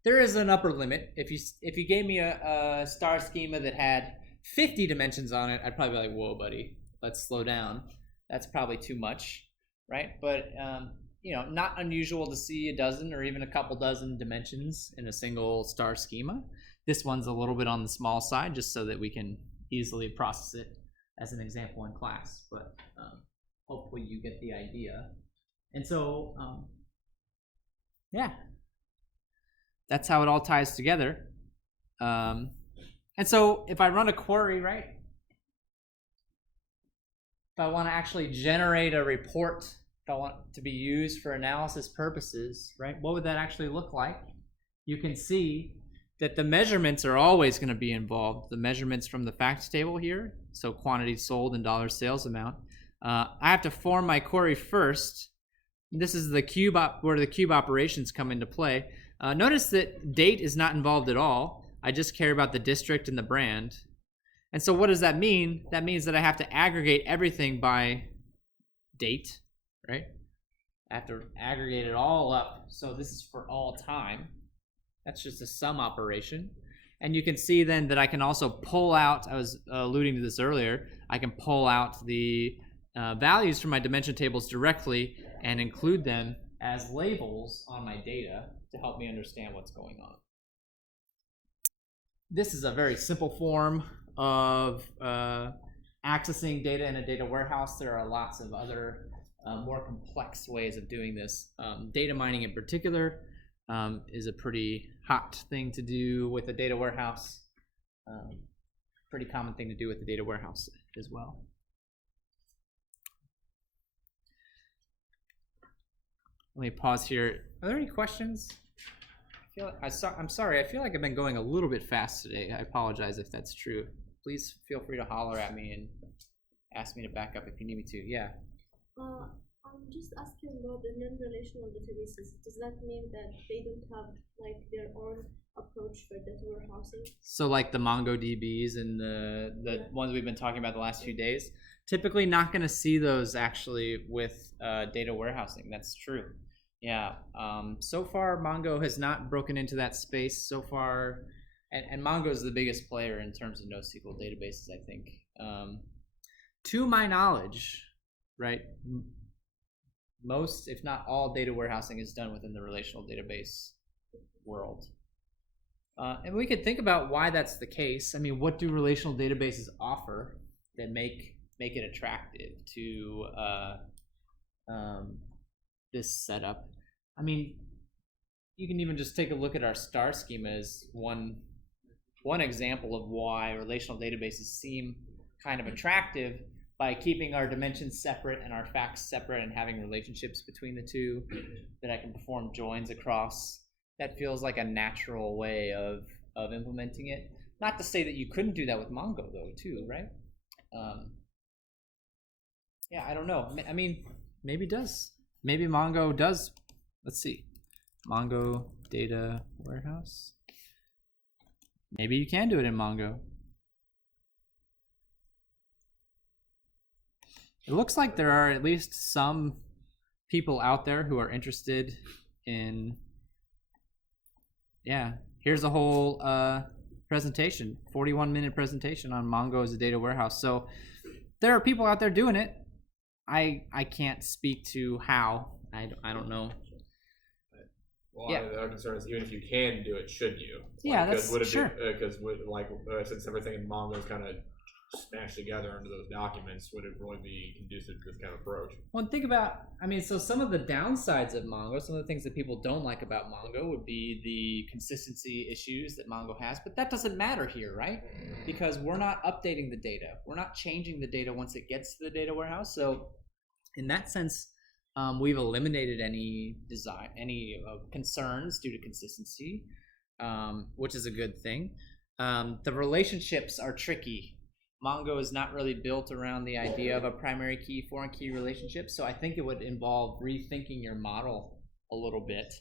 There is an upper limit. If you gave me a star schema that had 50 dimensions on it, I'd probably be like, whoa, buddy, let's slow down. That's probably too much, right? But, not unusual to see a dozen or even a couple dozen dimensions in a single star schema. This one's a little bit on the small side, just so that we can easily process it as an example in class. But hopefully you get the idea. And so, that's how it all ties together. And so if I run a query, right? If I want to actually generate a report, if I want it to be used for analysis purposes, right? What would that actually look like? You can see that the measurements are always going to be involved. The measurements from the fact table here, so quantity sold and dollar sales amount. I have to form my query first. This is the cube where the cube operations come into play. Notice that date is not involved at all. I just care about the district and the brand. And so what does that mean? That means that I have to aggregate everything by date, right? I have to aggregate it all up. So this is for all time. That's just a sum operation. And you can see then that I can also pull out, I was alluding to this earlier, I can pull out the values from my dimension tables directly and include them as labels on my data to help me understand what's going on. this is a very simple form of accessing data in a data warehouse. There are lots of other more complex ways of doing this. Data mining in particular is a pretty hot thing to do with a data warehouse. Pretty common thing to do with the data warehouse as well. Let me pause here. Are there any questions? I'm sorry, I feel like I've been going a little bit fast today. I apologize if that's true. Please feel free to holler at me and ask me to back up if you need me to. Yeah. I'm just asking about the non-relational databases. Does that mean that they don't have like their own approach for data warehousing? So like the MongoDBs and the ones we've been talking about the last few days, typically not going to see those actually with data warehousing. That's true. Yeah. So far, Mongo has not broken into that space so far, and Mongo is the biggest player in terms of NoSQL databases, I think. To my knowledge, right? Most, if not all, data warehousing is done within the relational database world. And we could think about why that's the case. I mean, what do relational databases offer that make it attractive to this setup? I mean, you can even just take a look at our star schema as one example of why relational databases seem kind of attractive, by keeping our dimensions separate and our facts separate and having relationships between the two that I can perform joins across. That feels like a natural way of implementing it. Not to say that you couldn't do that with Mongo though, too, right? Yeah, I don't know. I mean, maybe it does. Maybe Mongo does. Let's see. Mongo data warehouse. Maybe you can do it in Mongo. It looks like there are at least some people out there who are interested in, yeah, here's a whole presentation, 41-minute presentation on Mongo as a data warehouse. So there are people out there doing it. I can't speak to how. I don't know. Well, yeah. The concern is even if you can do it, should you? Yeah, that's sure. Because since everything in Mongo is kind of smashed together into those documents, would it really be conducive to this kind of approach? Well, think about, I mean, so some of the downsides of Mongo, some of the things that people don't like about Mongo would be the consistency issues that Mongo has, but that doesn't matter here, right? Because we're not updating the data. We're not changing the data once it gets to the data warehouse. So in that sense, we've eliminated any concerns due to consistency, which is a good thing. The relationships are tricky. Mongo is not really built around the idea of a primary key, foreign key relationship, so I think it would involve rethinking your model a little bit.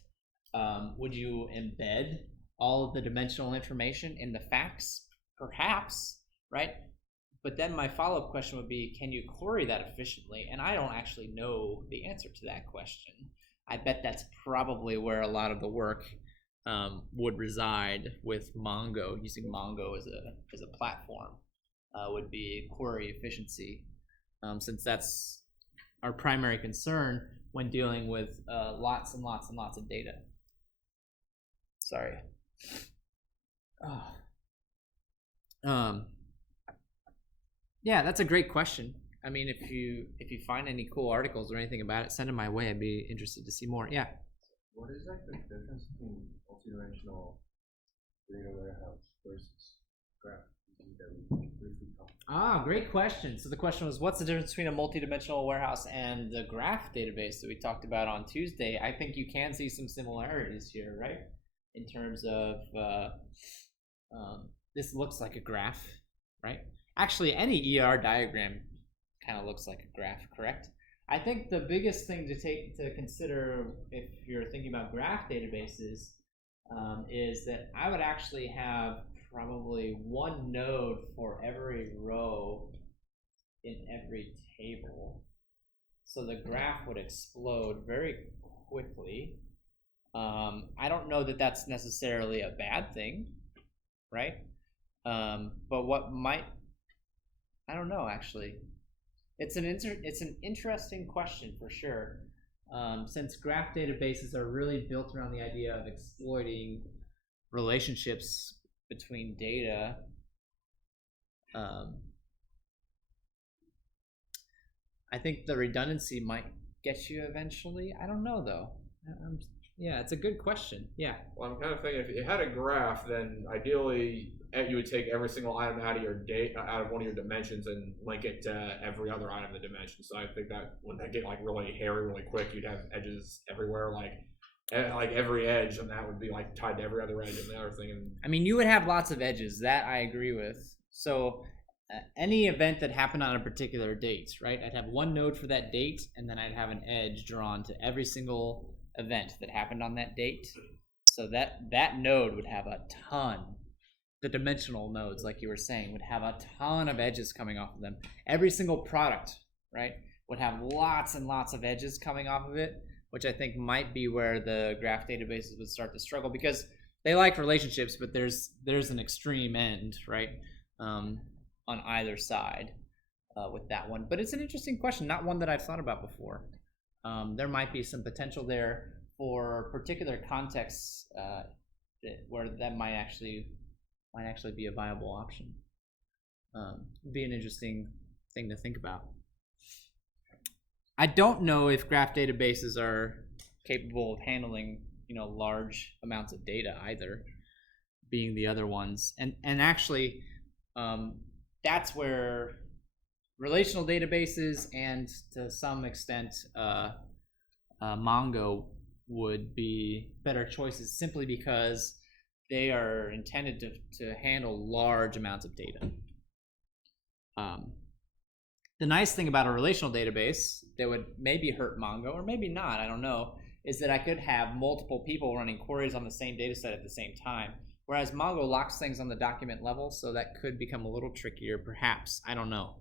Would you embed all of the dimensional information in the facts? Perhaps, right? But then my follow-up question would be, can you query that efficiently? And I don't actually know the answer to that question. I bet that's probably where a lot of the work would reside with Mongo, using Mongo as a platform. Would be query efficiency, since that's our primary concern when dealing with lots and lots and lots of data. Sorry. Yeah, that's a great question. I mean, if you find any cool articles or anything about it, send them my way. I'd be interested to see more. Yeah. What is like the difference between multidimensional data warehouse versus graph? Great question. So the question was, what's the difference between a multidimensional warehouse and the graph database that we talked about on Tuesday? I think you can see some similarities here, right? In terms of this looks like a graph, right? Actually, any ER diagram kind of looks like a graph, correct? I think the biggest thing to consider if you're thinking about graph databases is that I would actually have probably one node for every row in every table. So the graph would explode very quickly. I don't know that that's necessarily a bad thing, right? But what might, I don't know actually. It's an interesting question for sure. Since graph databases are really built around the idea of exploiting relationships between data. I think the redundancy might get you eventually. I don't know though. Yeah, it's a good question. Yeah. Well, I'm kind of thinking if you had a graph, then ideally you would take every single item out of your out of one of your dimensions and link it to every other item in the dimension. So I think that when that get like really hairy really quick, you'd have edges everywhere, like every edge, and that would be like tied to every other edge and the other thing. And I mean, you would have lots of edges. That I agree with. So any event that happened on a particular date, right? I'd have one node for that date, and then I'd have an edge drawn to every single event that happened on that date. So that node would have a ton. The dimensional nodes, like you were saying, would have a ton of edges coming off of them. Every single product, right, would have lots and lots of edges coming off of it, which I think might be where the graph databases would start to struggle, because they like relationships, but there's an extreme end, right, on either side with that one. But it's an interesting question, not one that I've thought about before. There might be some potential there for particular contexts where that might actually be a viable option. It'd be an interesting thing to think about. I don't know if graph databases are capable of handling, large amounts of data either, being the other ones. And actually, that's where relational databases and to some extent Mongo would be better choices, simply because they are intended to handle large amounts of data. The nice thing about a relational database that would maybe hurt Mongo, or maybe not, I don't know, is that I could have multiple people running queries on the same data set at the same time. Whereas Mongo locks things on the document level, so that could become a little trickier, perhaps. I don't know.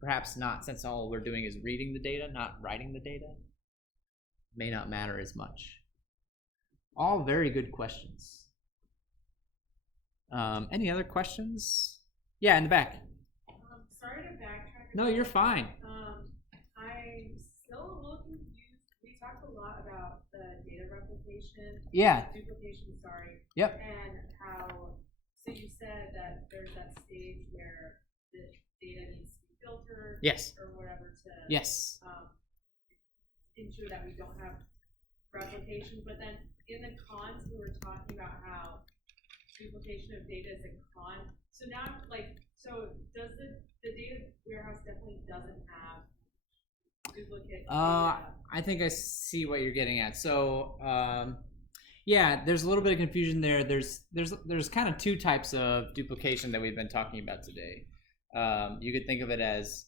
Perhaps not, since all we're doing is reading the data, not writing the data. May not matter as much. All very good questions. Any other questions? Yeah, in the back. Sorry to backtrack. No, you're fine. I'm still a little confused. We talked a lot about the data replication. Yeah. Duplication, sorry. Yep. And how, so you said that there's that stage where the data needs to be filtered. Yes. Or whatever to Yes. ensure that we don't have replication. But then in the cons, we were talking about how duplication of data is a con. So now, so does the data warehouse definitely doesn't have duplicate data? I think I see what you're getting at. So, yeah, there's a little bit of confusion there. There's kind of two types of duplication that we've been talking about today. You could think of it as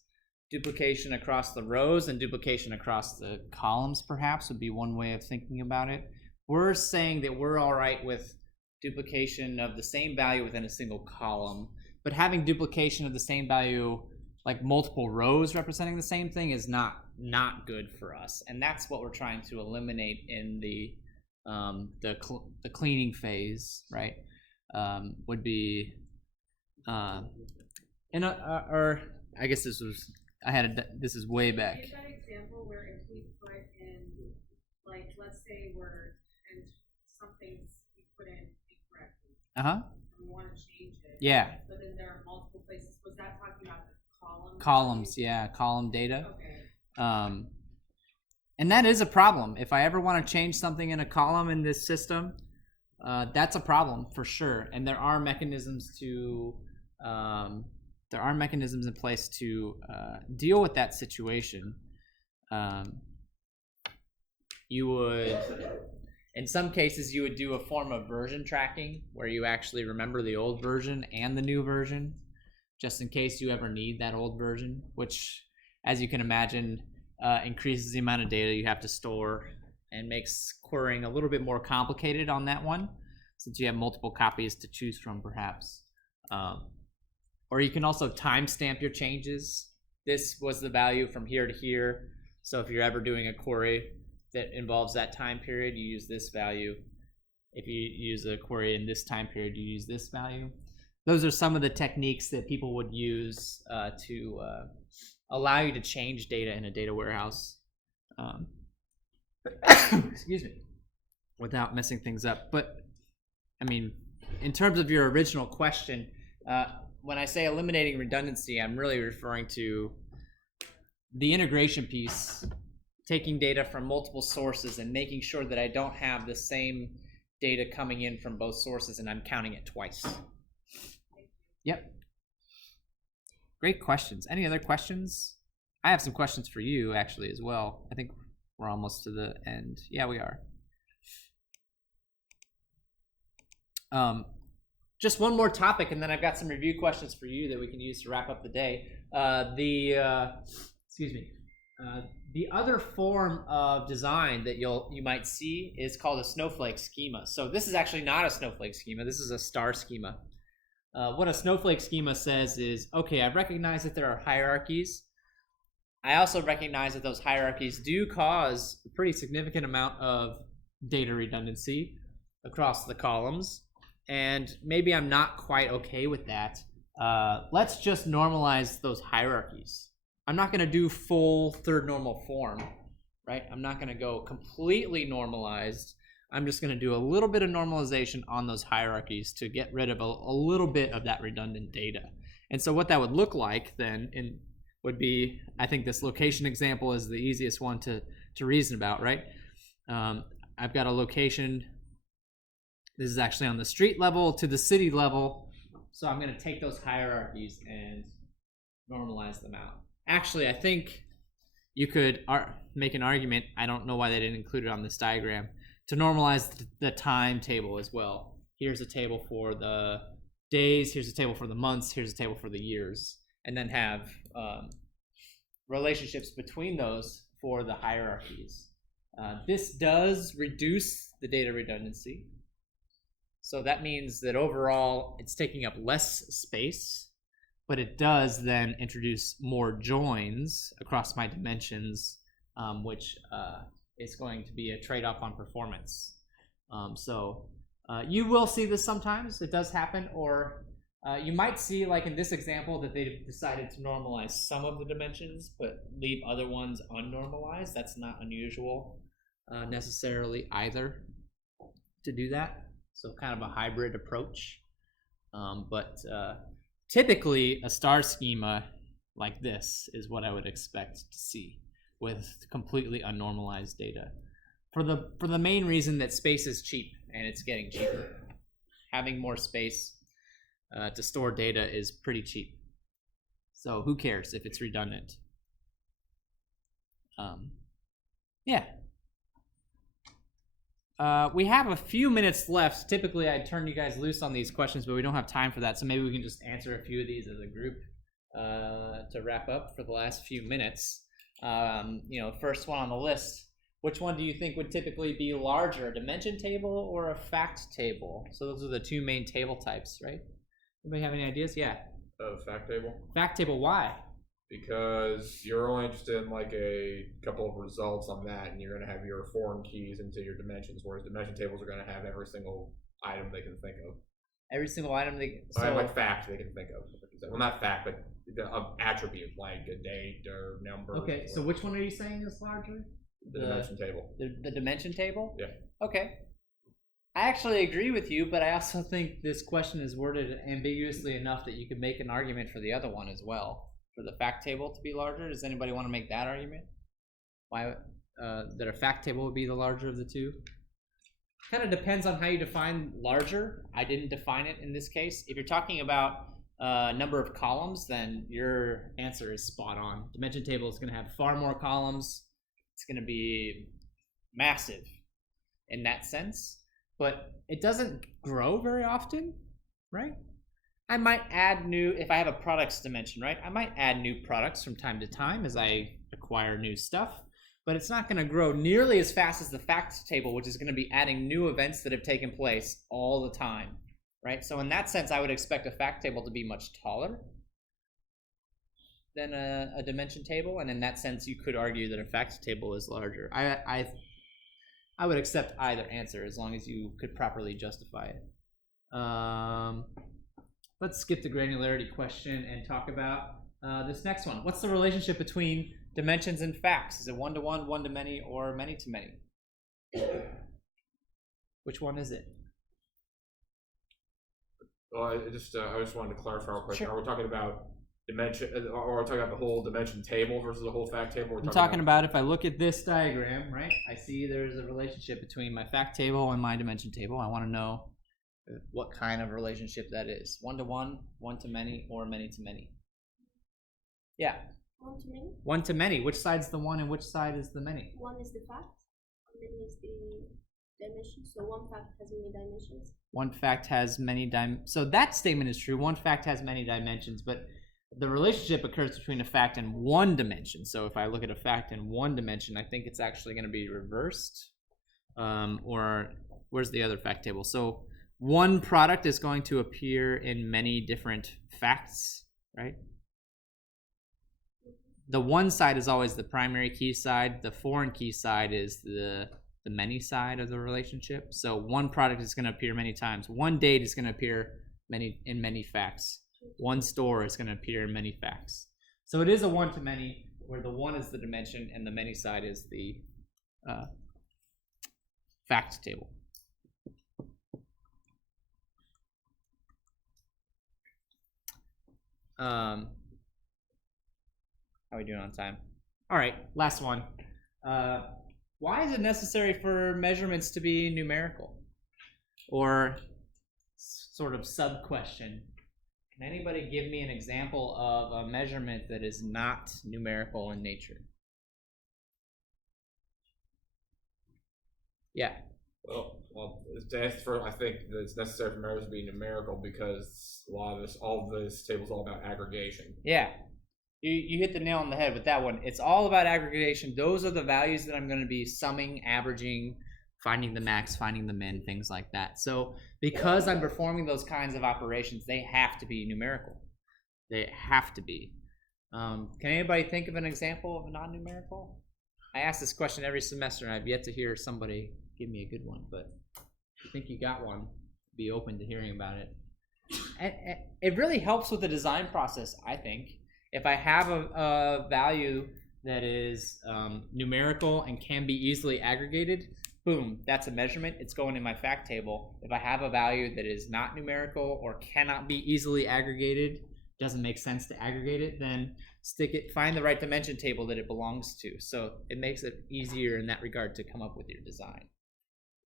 duplication across the rows and duplication across the columns, perhaps, would be one way of thinking about it. We're saying that we're all right with duplication of the same value within a single column, but having duplication of the same value, like multiple rows representing the same thing, is not good for us, and that's what we're trying to eliminate in the cleaning phase, right? Would be or I guess this is way back. Is that example where if we put in, let's say and something's we put in incorrectly. And we want to change it. Yeah. But then there are multiple places. Was that talking about the columns? Columns, yeah, column data. Okay. And that is a problem. If I ever want to change something in a column in this system, that's a problem for sure. And there are mechanisms in place to deal with that situation. You would, in some cases, you would do a form of version tracking where you actually remember the old version and the new version, just in case you ever need that old version, which, as you can imagine, increases the amount of data you have to store and makes querying a little bit more complicated on that one, since you have multiple copies to choose from, perhaps. Or you can also timestamp your changes. This was the value from here to here. So if you're ever doing a query that involves that time period, you use this value. If you use a query in this time period, you use this value. Those are some of the techniques that people would use to allow you to change data in a data warehouse. Excuse me, without messing things up. But I mean, in terms of your original question, when I say eliminating redundancy, I'm really referring to the integration piece, taking data from multiple sources and making sure that I don't have the same data coming in from both sources and I'm counting it twice. Yep. Great questions. Any other questions? I have some questions for you actually as well. I think we're almost to the end. Yeah, we are. Just one more topic, and then I've got some review questions for you that we can use to wrap up the day. The other form of design that you might see is called a snowflake schema. So this is actually not a snowflake schema. This is a star schema. What a snowflake schema says is, okay, I recognize that there are hierarchies. I also recognize that those hierarchies do cause a pretty significant amount of data redundancy across the columns. And maybe I'm not quite okay with that. Let's just normalize those hierarchies. I'm not going to do full third normal form, right? I'm not going to go completely normalized. I'm just going to do a little bit of normalization on those hierarchies to get rid of a little bit of that redundant data. And so what that would look like then would be, I think this location example is the easiest one to reason about, right? I've got a location. This is actually on the street level to the city level. So I'm going to take those hierarchies and normalize them out. Actually, I think you could make an argument, I don't know why they didn't include it on this diagram, to normalize the time table as well. Here's a table for the days, here's a table for the months, here's a table for the years, and then have relationships between those for the hierarchies. This does reduce the data redundancy. So that means that overall it's taking up less space, but it does then introduce more joins across my dimensions, which is going to be a trade-off on performance. So you will see this sometimes. It does happen, or you might see, like in this example, that they decided to normalize some of the dimensions, but leave other ones unnormalized. That's not unusual necessarily either to do that. So kind of a hybrid approach. But typically a star schema like this is what I would expect to see with completely unnormalized data. For the main reason that space is cheap and it's getting cheaper. Having more space to store data is pretty cheap. So who cares if it's redundant? Yeah. We have a few minutes left. Typically, I'd turn you guys loose on these questions, but we don't have time for that. So maybe we can just answer a few of these as a group to wrap up for the last few minutes. First one on the list. Which one do you think would typically be larger, a dimension table or a fact table? So those are the two main table types, right? Anybody have any ideas? Yeah. Fact table. Fact table, why? Because you're only interested in like a couple of results on that, and you're going to have your foreign keys into your dimensions, whereas dimension tables are going to have every single item they can think of. Every single item like fact they can think of. Well, not fact, but the attribute, like a date or number. Okay, so which one are you saying is larger? The dimension table. The dimension table? Yeah. Okay. I actually agree with you, but I also think this question is worded ambiguously enough that you could make an argument for the other one as well. For the fact table to be larger? Does anybody want to make that argument? Why that a fact table would be the larger of the two? Kind of depends on how you define larger. I didn't define it in this case. If you're talking about number of columns, then your answer is spot on. Dimension table is going to have far more columns. It's going to be massive in that sense, but it doesn't grow very often, right? I might add if I have a products dimension, right? I might add new products from time to time as I acquire new stuff, but it's not going to grow nearly as fast as the fact table, which is going to be adding new events that have taken place all the time, right? So in that sense, I would expect a fact table to be much taller than a dimension table, and in that sense, you could argue that a fact table is larger. I would accept either answer as long as you could properly justify it. Let's skip the granularity question and talk about this next one. What's the relationship between dimensions and facts? Is it one-to-one, one-to-many, or many-to-many? Which one is it? Well, I just wanted to clarify real quick. Sure. Are we talking about dimension, or are we talking about the whole dimension table versus the whole fact table? I'm talking about if I look at this diagram, right, I see there's a relationship between my fact table and my dimension table. I want to know what kind of relationship that is. 1-to-1, 1-to-many, or many-to-many. Yeah. 1 to many. 1-to-many. Which side's the 1 and which side is the many? 1 is the fact, and many is the dimension. So one fact has many dimensions. One fact has many so that statement is true. One fact has many dimensions, but the relationship occurs between a fact and one dimension. So if I look at a fact in one dimension, I think it's actually going to be reversed. Or where's the other fact table? So one product is going to appear in many different facts, right? The one side is always the primary key side. The foreign key side is the many side of the relationship. So one product is going to appear many times. One date is going to appear in many facts. One store is going to appear in many facts. So it is a 1-to-many, where the 1 is the dimension and the many side is the fact table. How are we doing on time? All right, last one. Why is it necessary for measurements to be numerical? Or sort of sub-question. Can anybody give me an example of a measurement that is not numerical in nature? Yeah. Well, to answer first, I think that it's necessary for measures to be numerical because all of this table is all about aggregation. Yeah. You hit the nail on the head with that one. It's all about aggregation. Those are the values that I'm going to be summing, averaging, finding the max, finding the min, things like that. So because I'm performing those kinds of operations, they have to be numerical. They have to be. Can anybody think of an example of a non-numerical? I ask this question every semester, and I've yet to hear somebody give me a good one. But if you think you got one, be open to hearing about it. And it really helps with the design process, I think. If I have a value that is numerical and can be easily aggregated, boom, that's a measurement. It's going in my fact table. If I have a value that is not numerical or cannot be easily aggregated, doesn't make sense to aggregate it, then find the right dimension table that it belongs to. So it makes it easier in that regard to come up with your design.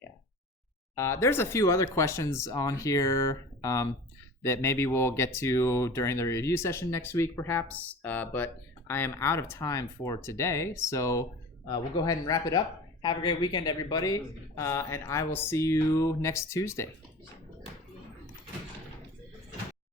Yeah. There's a few other questions on here that maybe we'll get to during the review session next week, perhaps. But I am out of time for today, so we'll go ahead and wrap it up. Have a great weekend, everybody, and I will see you next Tuesday.